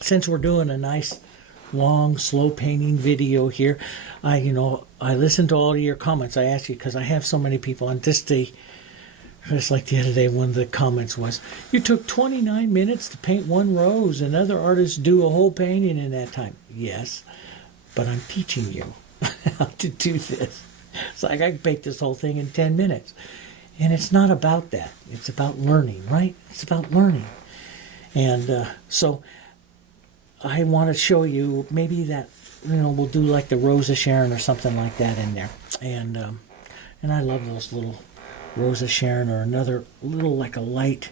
since we're doing a nice long slow painting video here, I listened to all of your comments. I asked you because I have so many people, and just like the other day, one of the comments was, you took 29 minutes to paint one rose and other artists do a whole painting in that time. Yes, but I'm teaching you how to do this. It's like I can paint this whole thing in 10 minutes. And it's not about that. It's about learning, right? It's about learning. And so I want to show you maybe that, we'll do like the Rosa Sharon or something like that in there. And I love those little Rosa Sharon, or another little like a light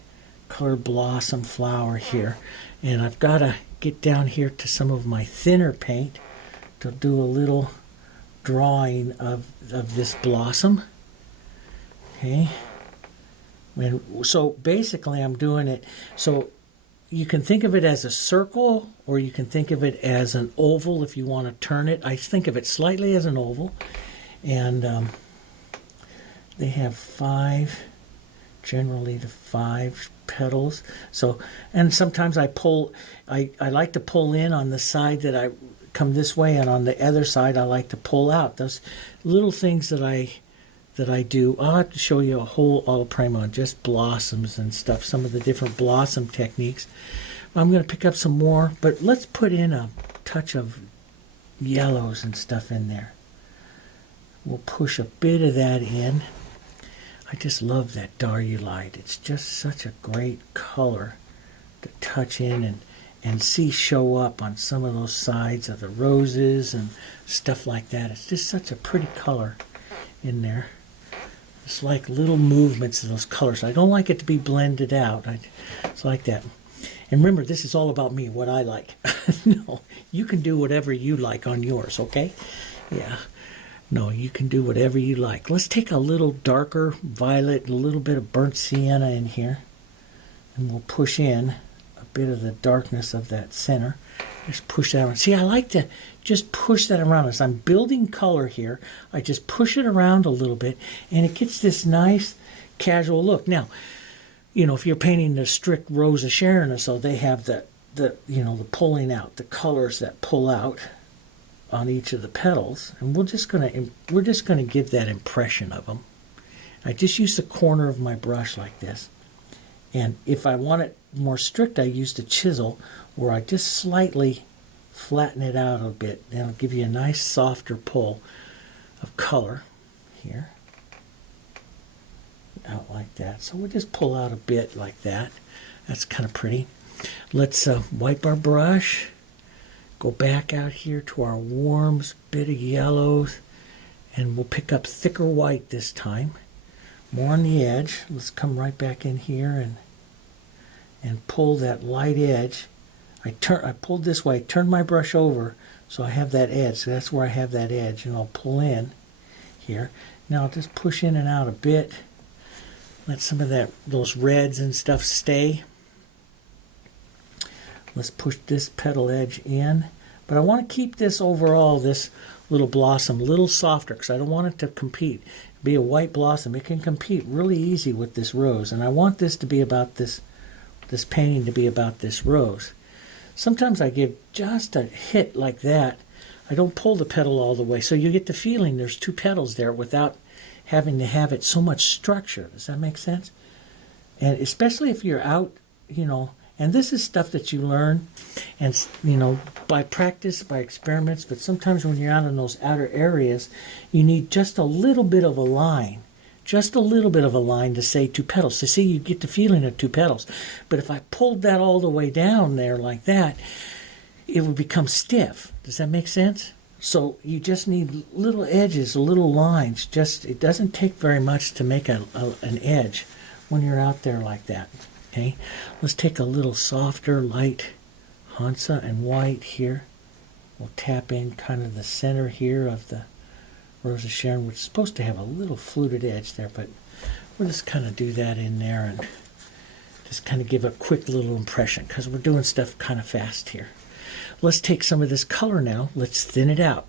colored blossom flower here. And I've got to get down here to some of my thinner paint to do a little drawing of this blossom. Okay. And so basically I'm doing it, so you can think of it as a circle, or you can think of it as an oval if you want to turn it. I think of it slightly as an oval. And they have generally the 5 petals. So, and sometimes I like to pull in on the side that I come this way, and on the other side I like to pull out. Those little things that I do. I'll have to show you a whole Alla Prima on just blossoms and stuff, some of the different blossom techniques. I'm going to pick up some more, but let's put in a touch of yellows and stuff in there. We'll push a bit of that in. I just love that Darulite. It's just such a great color to touch in and see show up on some of those sides of the roses and stuff like that. It's just such a pretty color in there. It's like little movements of those colors. I don't like it to be blended out. It's like that. And remember, this is all about me, what I like. No, you can do whatever you like on yours, okay? Yeah. No, you can do whatever you like. Let's take a little darker violet and a little bit of burnt sienna in here. And we'll push in a bit of the darkness of that center. Just push that around. See, I like to just push that around. As I'm building color here, I just push it around a little bit, and it gets this nice casual look. Now, if you're painting the strict Rosa Sharon or so, they have the pulling out, the colors that pull out on each of the petals, and we're just gonna give that impression of them. I just use the corner of my brush like this, And if I want it more strict, I use the chisel, where I just slightly flatten it out a bit. And it'll give you a nice softer pull of color here. Out like that. So we'll just pull out a bit like that. That's kind of pretty. Let's wipe our brush. Go back out here to our warms, bit of yellows, and we'll pick up thicker white this time. More on the edge. Let's come right back in here and pull that light edge. I pulled this way, turn my brush over so I have that edge. So that's where I have that edge, and I'll pull in here. Now I'll just push in and out a bit. Let some of those reds and stuff stay. Let's push this petal edge in. But I want to keep this overall, this little blossom, a little softer, because I don't want it to be a white blossom. It can compete really easy with this rose. And I want this to be about this painting to be about this rose. Sometimes I give just a hit like that. I don't pull the petal all the way. So you get the feeling there's two petals there without having to have it so much structure. Does that make sense? And especially if you're out, and this is stuff that you learn and, by practice, by experiments, but sometimes when you're out in those outer areas, you need just a little bit of a line, to say two petals. So see, you get the feeling of two petals. But if I pulled that all the way down there like that, it would become stiff. Does that make sense? So you just need little edges, little lines. It doesn't take very much to make an edge when you're out there like that. Okay, let's take a little softer light Hansa and white here. We'll tap in kind of the center here of the Rose of Sharon, which is supposed to have a little fluted edge there, but we'll just kind of do that in there and just kind of give a quick little impression because we're doing stuff kind of fast here. Let's take some of this color now. Let's thin it out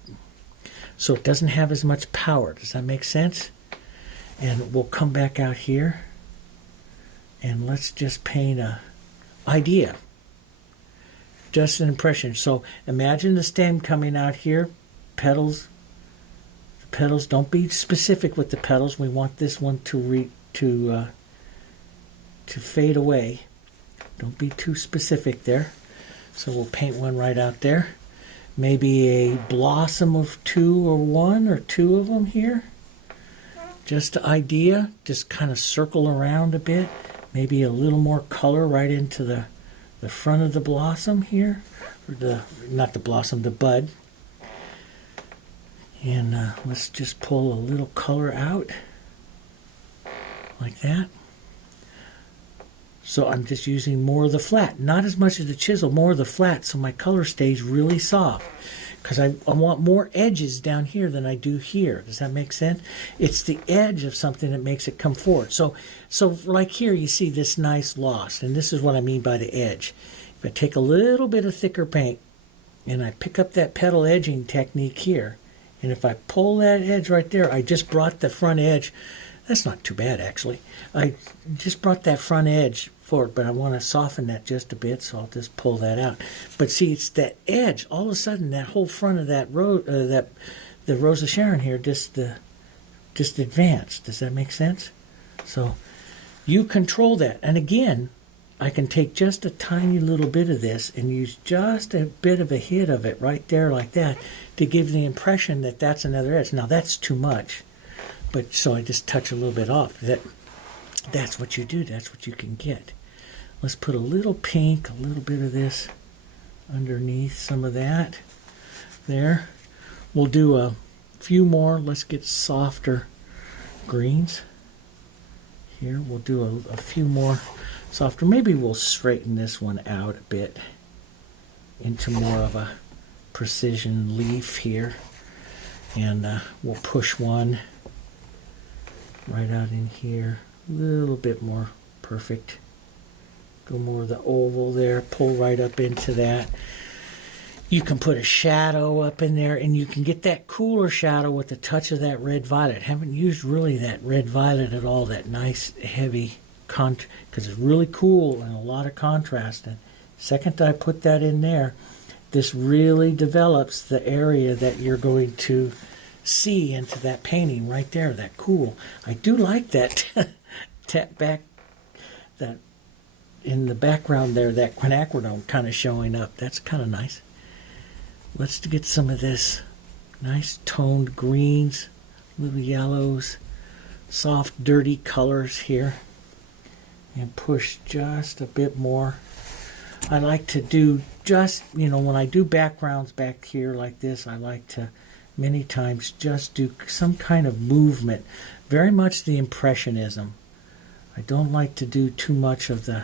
so it doesn't have as much power. Does that make sense? And we'll come back out here and let's just paint a idea. Just an impression. So imagine the stem coming out here. Petals. The petals. Don't be specific with the petals. We want this one to fade away. Don't be too specific there. So we'll paint one right out there. Maybe a blossom of two or one or two of them here. Just the idea. Just kind of circle around a bit. Maybe a little more color right into the front of the blossom here. Or not the blossom, the bud. And let's just pull a little color out. Like that. So I'm just using more of the flat, not as much as the chisel, more of the flat, so my color stays really soft. Because I want more edges down here than I do here. Does that make sense? It's the edge of something that makes it come forward. So like here, you see this nice loss, and this is what I mean by the edge. If I take a little bit of thicker paint, and I pick up that petal edging technique here, and if I pull that edge right there, I just brought the front edge. That's not too bad, actually. I just brought that front edge forward, but I want to soften that just a bit, so I'll just pull that out. But see, it's that edge. All of a sudden, that whole front of that the Rose of Sharon here, just advanced. Does that make sense? So you control that. And again, I can take just a tiny little bit of this and use just a bit of a hit of it right there like that to give the impression that that's another edge. Now, that's too much. But so I just touch a little bit off. That's what you do. That's what you can get. Let's put a little pink, a little bit of this underneath some of that. There. We'll do a few more. Let's get softer greens. Here we'll do a few more softer. Maybe we'll straighten this one out a bit into more of a precision leaf here. And we'll push one right out in here, a little bit more perfect. Go more of the oval there, pull right up into that. You can put a shadow up in there, and you can get that cooler shadow with a touch of that red violet. Haven't used really that red violet at all, that nice heavy because it's really cool and a lot of contrast. And second I put that in there, this really develops the area that you're going to see into that painting right there, that cool. I do like that tap back, that in the background there, that quinacridone kind of showing up. That's kind of nice. Let's get some of this nice toned greens, little yellows, soft dirty colors here, and push just a bit more. I like to do just, when I do backgrounds back here like this, I like to many times just do some kind of movement, very much the impressionism. I don't like to do too much of the,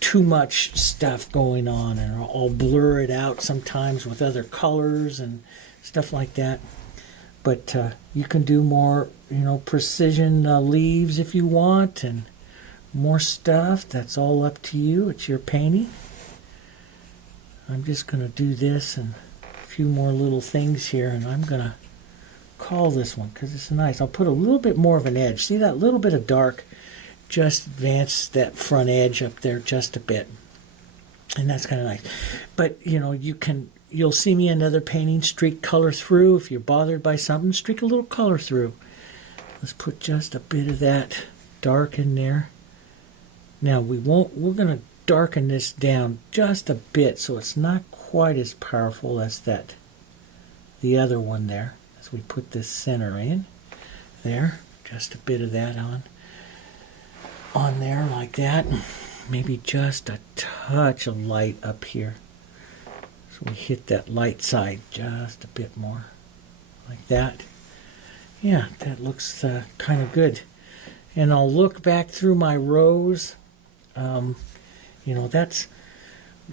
too much stuff going on, and I'll blur it out sometimes with other colors and stuff like that. But you can do more, precision leaves if you want, and more stuff. That's all up to you. It's your painting. I'm just going to do this and a few more little things here, and I'm going to call this one because it's nice. I'll put a little bit more of an edge. See that little bit of dark? Just advance that front edge up there just a bit, and that's kind of nice. But you'll see me in other paintings streak color through. If you're bothered by something, streak a little color through. Let's put just a bit of that dark in there. Now we're going to darken this down just a bit so it's not quite as powerful as the other one there. As we put this center in there, just a bit of that on there like that. Maybe just a touch of light up here. So we hit that light side just a bit more like that. Yeah, that looks kind of good. And I'll look back through my rows. That's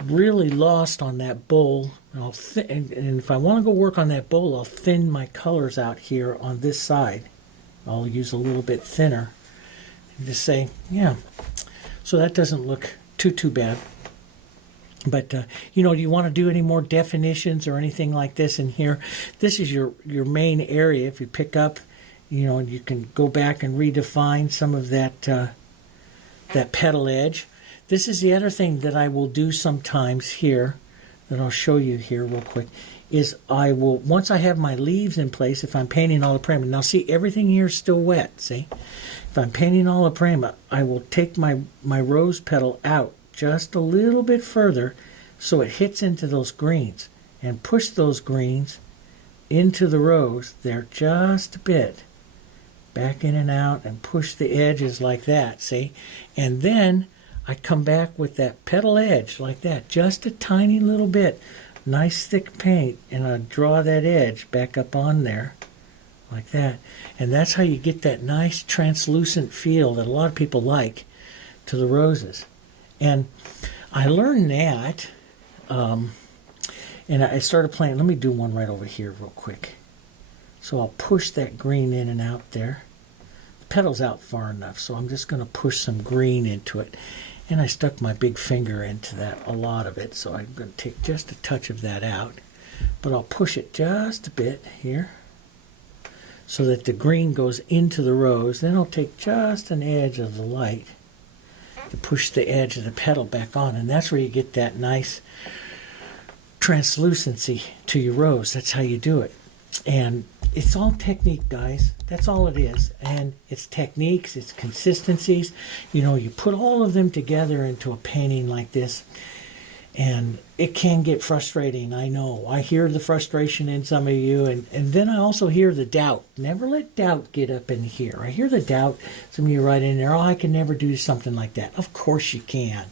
really lost on that bowl. And if I want to go work on that bowl, I'll thin my colors out here on this side. I'll use a little bit thinner and just say, yeah. So that doesn't look too bad. But, do you want to do any more definitions or anything like this in here? This is your main area. If you pick up, you can go back and redefine some of that petal edge. This is the other thing that I will do sometimes here, that I'll show you here real quick, is I will, once I have my leaves in place, if I'm painting Alla Prima, now see, everything here is still wet, see? If I'm painting Alla Prima, I will take my rose petal out just a little bit further so it hits into those greens, and push those greens into the rose there just a bit, back in and out, and push the edges like that, see? And then I come back with that petal edge like that, just a tiny little bit, nice thick paint, and I draw that edge back up on there like that. And that's how you get that nice translucent feel that a lot of people like to the roses. And I learned that, and I started playing. Let me do one right over here real quick. So I'll push that green in and out there. The petal's out far enough, so I'm just going to push some green into it. And I stuck my big finger into that, a lot of it, so I'm going to take just a touch of that out. But I'll push it just a bit here so that the green goes into the rose. Then I'll take just an edge of the light to push the edge of the petal back on, and that's where you get that nice translucency to your rose. That's how you do it. And it's all technique, guys. That's all it is. And it's techniques, it's consistencies. You put all of them together into a painting like this, and it can get frustrating. I know. I hear the frustration in some of you, and then I also hear the doubt. Never let doubt get up in here. I hear the doubt. Some of you write in there, I can never do something like that. Of course you can.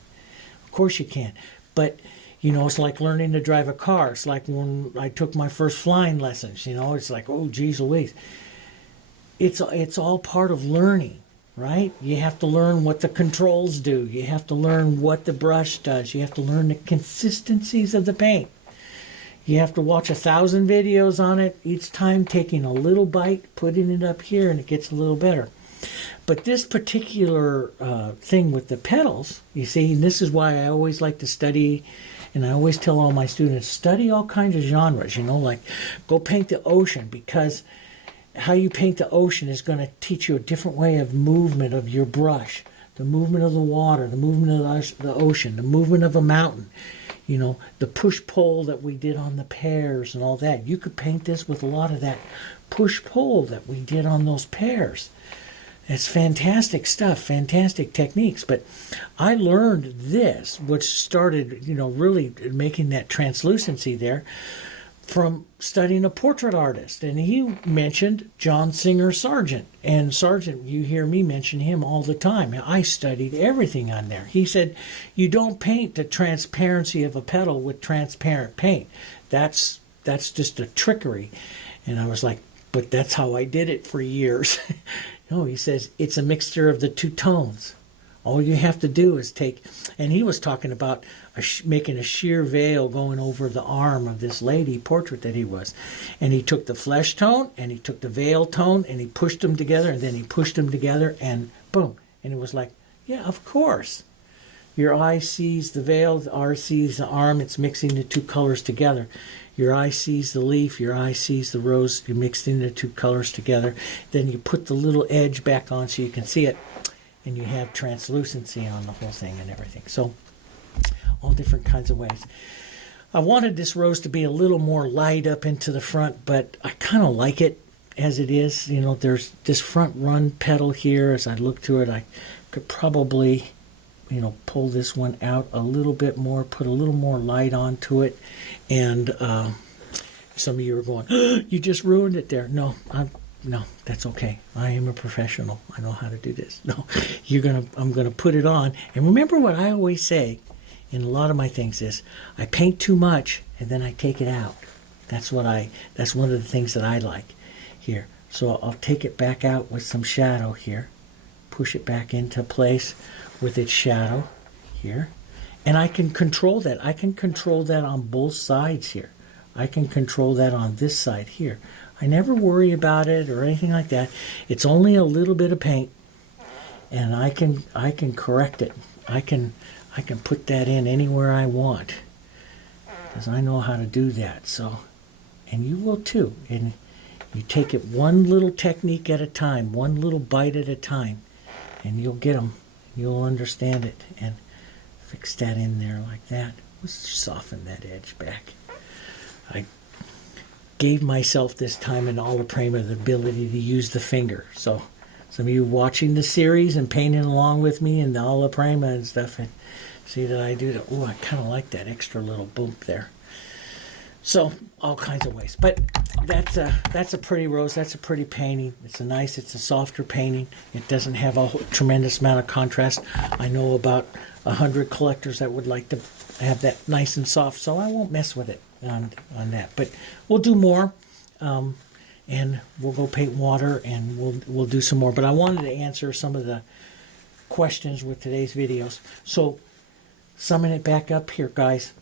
Of course you can. But it's like learning to drive a car. It's like when I took my first flying lessons. It's like, oh, geez Louise. It's all part of learning, right? You have to learn what the controls do. You have to learn what the brush does. You have to learn the consistencies of the paint. You have to watch 1,000 videos on it, each time taking a little bite, putting it up here, and it gets a little better. But this particular thing with the petals, you see, and this is why I always like to study. And I always tell all my students, study all kinds of genres, like go paint the ocean, because how you paint the ocean is going to teach you a different way of movement of your brush, the movement of the water, the movement of the ocean, the movement of a mountain, the push-pull that we did on the pears and all that. You could paint this with a lot of that push-pull that we did on those pears. It's fantastic stuff, fantastic techniques. But I learned this, which started, really making that translucency there, from studying a portrait artist. And he mentioned John Singer Sargent. And Sargent, you hear me mention him all the time. I studied everything on there. He said, you don't paint the transparency of a petal with transparent paint. That's just a trickery. And I was like, but that's how I did it for years. No, he says, it's a mixture of the two tones. All you have to do is take, and he was talking about making a sheer veil going over the arm of this lady portrait that he was. And he took the flesh tone, and he took the veil tone, and he pushed them together, and then he pushed them together, and boom. And it was like, yeah, of course. Your eye sees the veil, the eye sees the arm, it's mixing the two colors together. Your eye sees the leaf, your eye sees the rose, you're mixing the two colors together. Then you put the little edge back on so you can see it, and you have translucency on the whole thing and everything. So, all different kinds of ways. I wanted this rose to be a little more light up into the front, but I kind of like it as it is. There's this front run petal here. As I look through it, I could probably, pull this one out a little bit more, put a little more light onto it. And some of you are going, oh, you just ruined it there. No, that's okay. I am a professional. I know how to do this. No, I'm gonna put it on. And remember what I always say in a lot of my things is, I paint too much and then I take it out. That's one of the things that I like here. So I'll take it back out with some shadow here, push it back into place with its shadow here. And I can control that. I can control that on both sides here. I can control that on this side here. I never worry about it or anything like that. It's only a little bit of paint, and I can correct it. I can put that in anywhere I want, because I know how to do that. So, and you will too. And you take it one little technique at a time, one little bite at a time, and you'll get them. You'll understand it and fix that in there like that. Let's soften that edge back. I gave myself this time in Alla Prima the ability to use the finger. So some of you watching the series and painting along with me in the Alla Prima and stuff, and see that I do that. Oh, I kind of like that extra little bump there. So all kinds of ways. But that's a pretty rose. That's a pretty painting. It's a softer painting. It doesn't have a tremendous amount of contrast. I know about 100 collectors that would like to have that nice and soft, so I won't mess with it on that. But we'll do more, and we'll go paint water, and we'll do some more. But I wanted to answer some of the questions with today's videos. So summing it back up here, guys.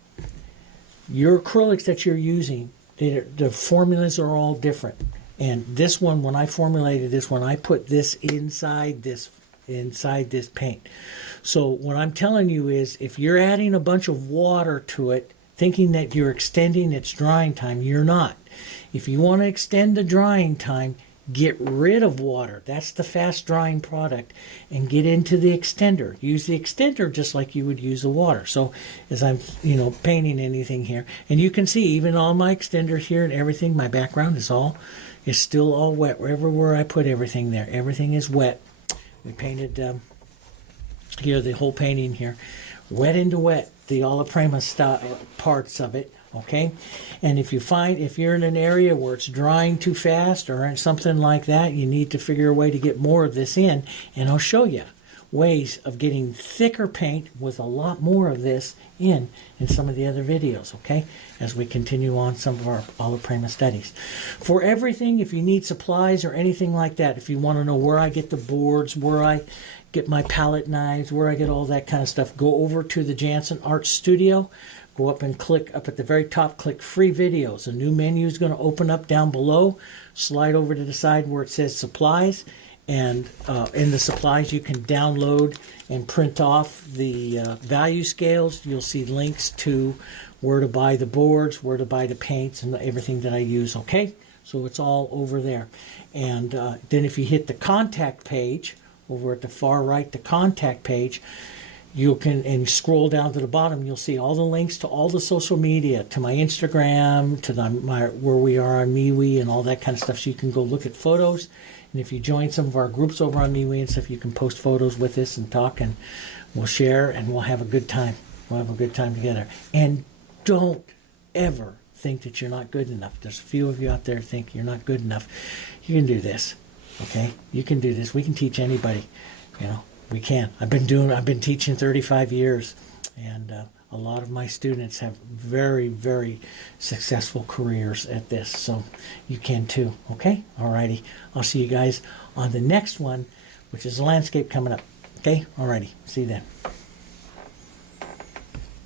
Your acrylics that you're using, the formulas are all different. And this one, when I formulated this one, I put this inside this paint. So what I'm telling you is, if you're adding a bunch of water to it, thinking that you're extending its drying time, you're not. If you want to extend the drying time, get rid of water. That's the fast drying product, and get into the extender. Use the extender just like you would use the water. So as I'm painting anything here, and you can see even on my extender here and everything, my background is still all wet. Everywhere I put everything there, everything is wet. We painted here, the whole painting here, wet into wet, the Alla Prima parts of it. Okay, and if you're in an area where it's drying too fast or something like that, you need to figure a way to get more of this in, and I'll show you ways of getting thicker paint with a lot more of this in some of the other videos, okay, as we continue on some of our Alla Prima studies. For everything, if you need supplies or anything like that, if you want to know where I get the boards, where I get my palette knives, where I get all that kind of stuff, go over to the Jansen Art Studio. Go up and click up at the very top, click free videos. A new menu is going to open up down below. Slide over to the side where it says supplies. And in the supplies, you can download and print off the value scales. You'll see links to where to buy the boards, where to buy the paints, and everything that I use. Okay? So it's all over there. And then if you hit the contact page, over at the far right, the contact page, you can, and scroll down to the bottom, you'll see all the links to all the social media, to my Instagram, to my where we are on MeWe and all that kind of stuff. So you can go look at photos. And if you join some of our groups over on MeWe and stuff, you can post photos with us and talk, and we'll share, and we'll have a good time. We'll have a good time together. And don't ever think that you're not good enough. There's a few of you out there who think you're not good enough. You can do this, okay? You can do this. We can teach anybody, you know. We can. I've been teaching 35 years, and a lot of my students have very, very successful careers at this. So you can too. Okay? Alrighty. I'll see you guys on the next one, which is landscape coming up. Okay? Alrighty. See you then.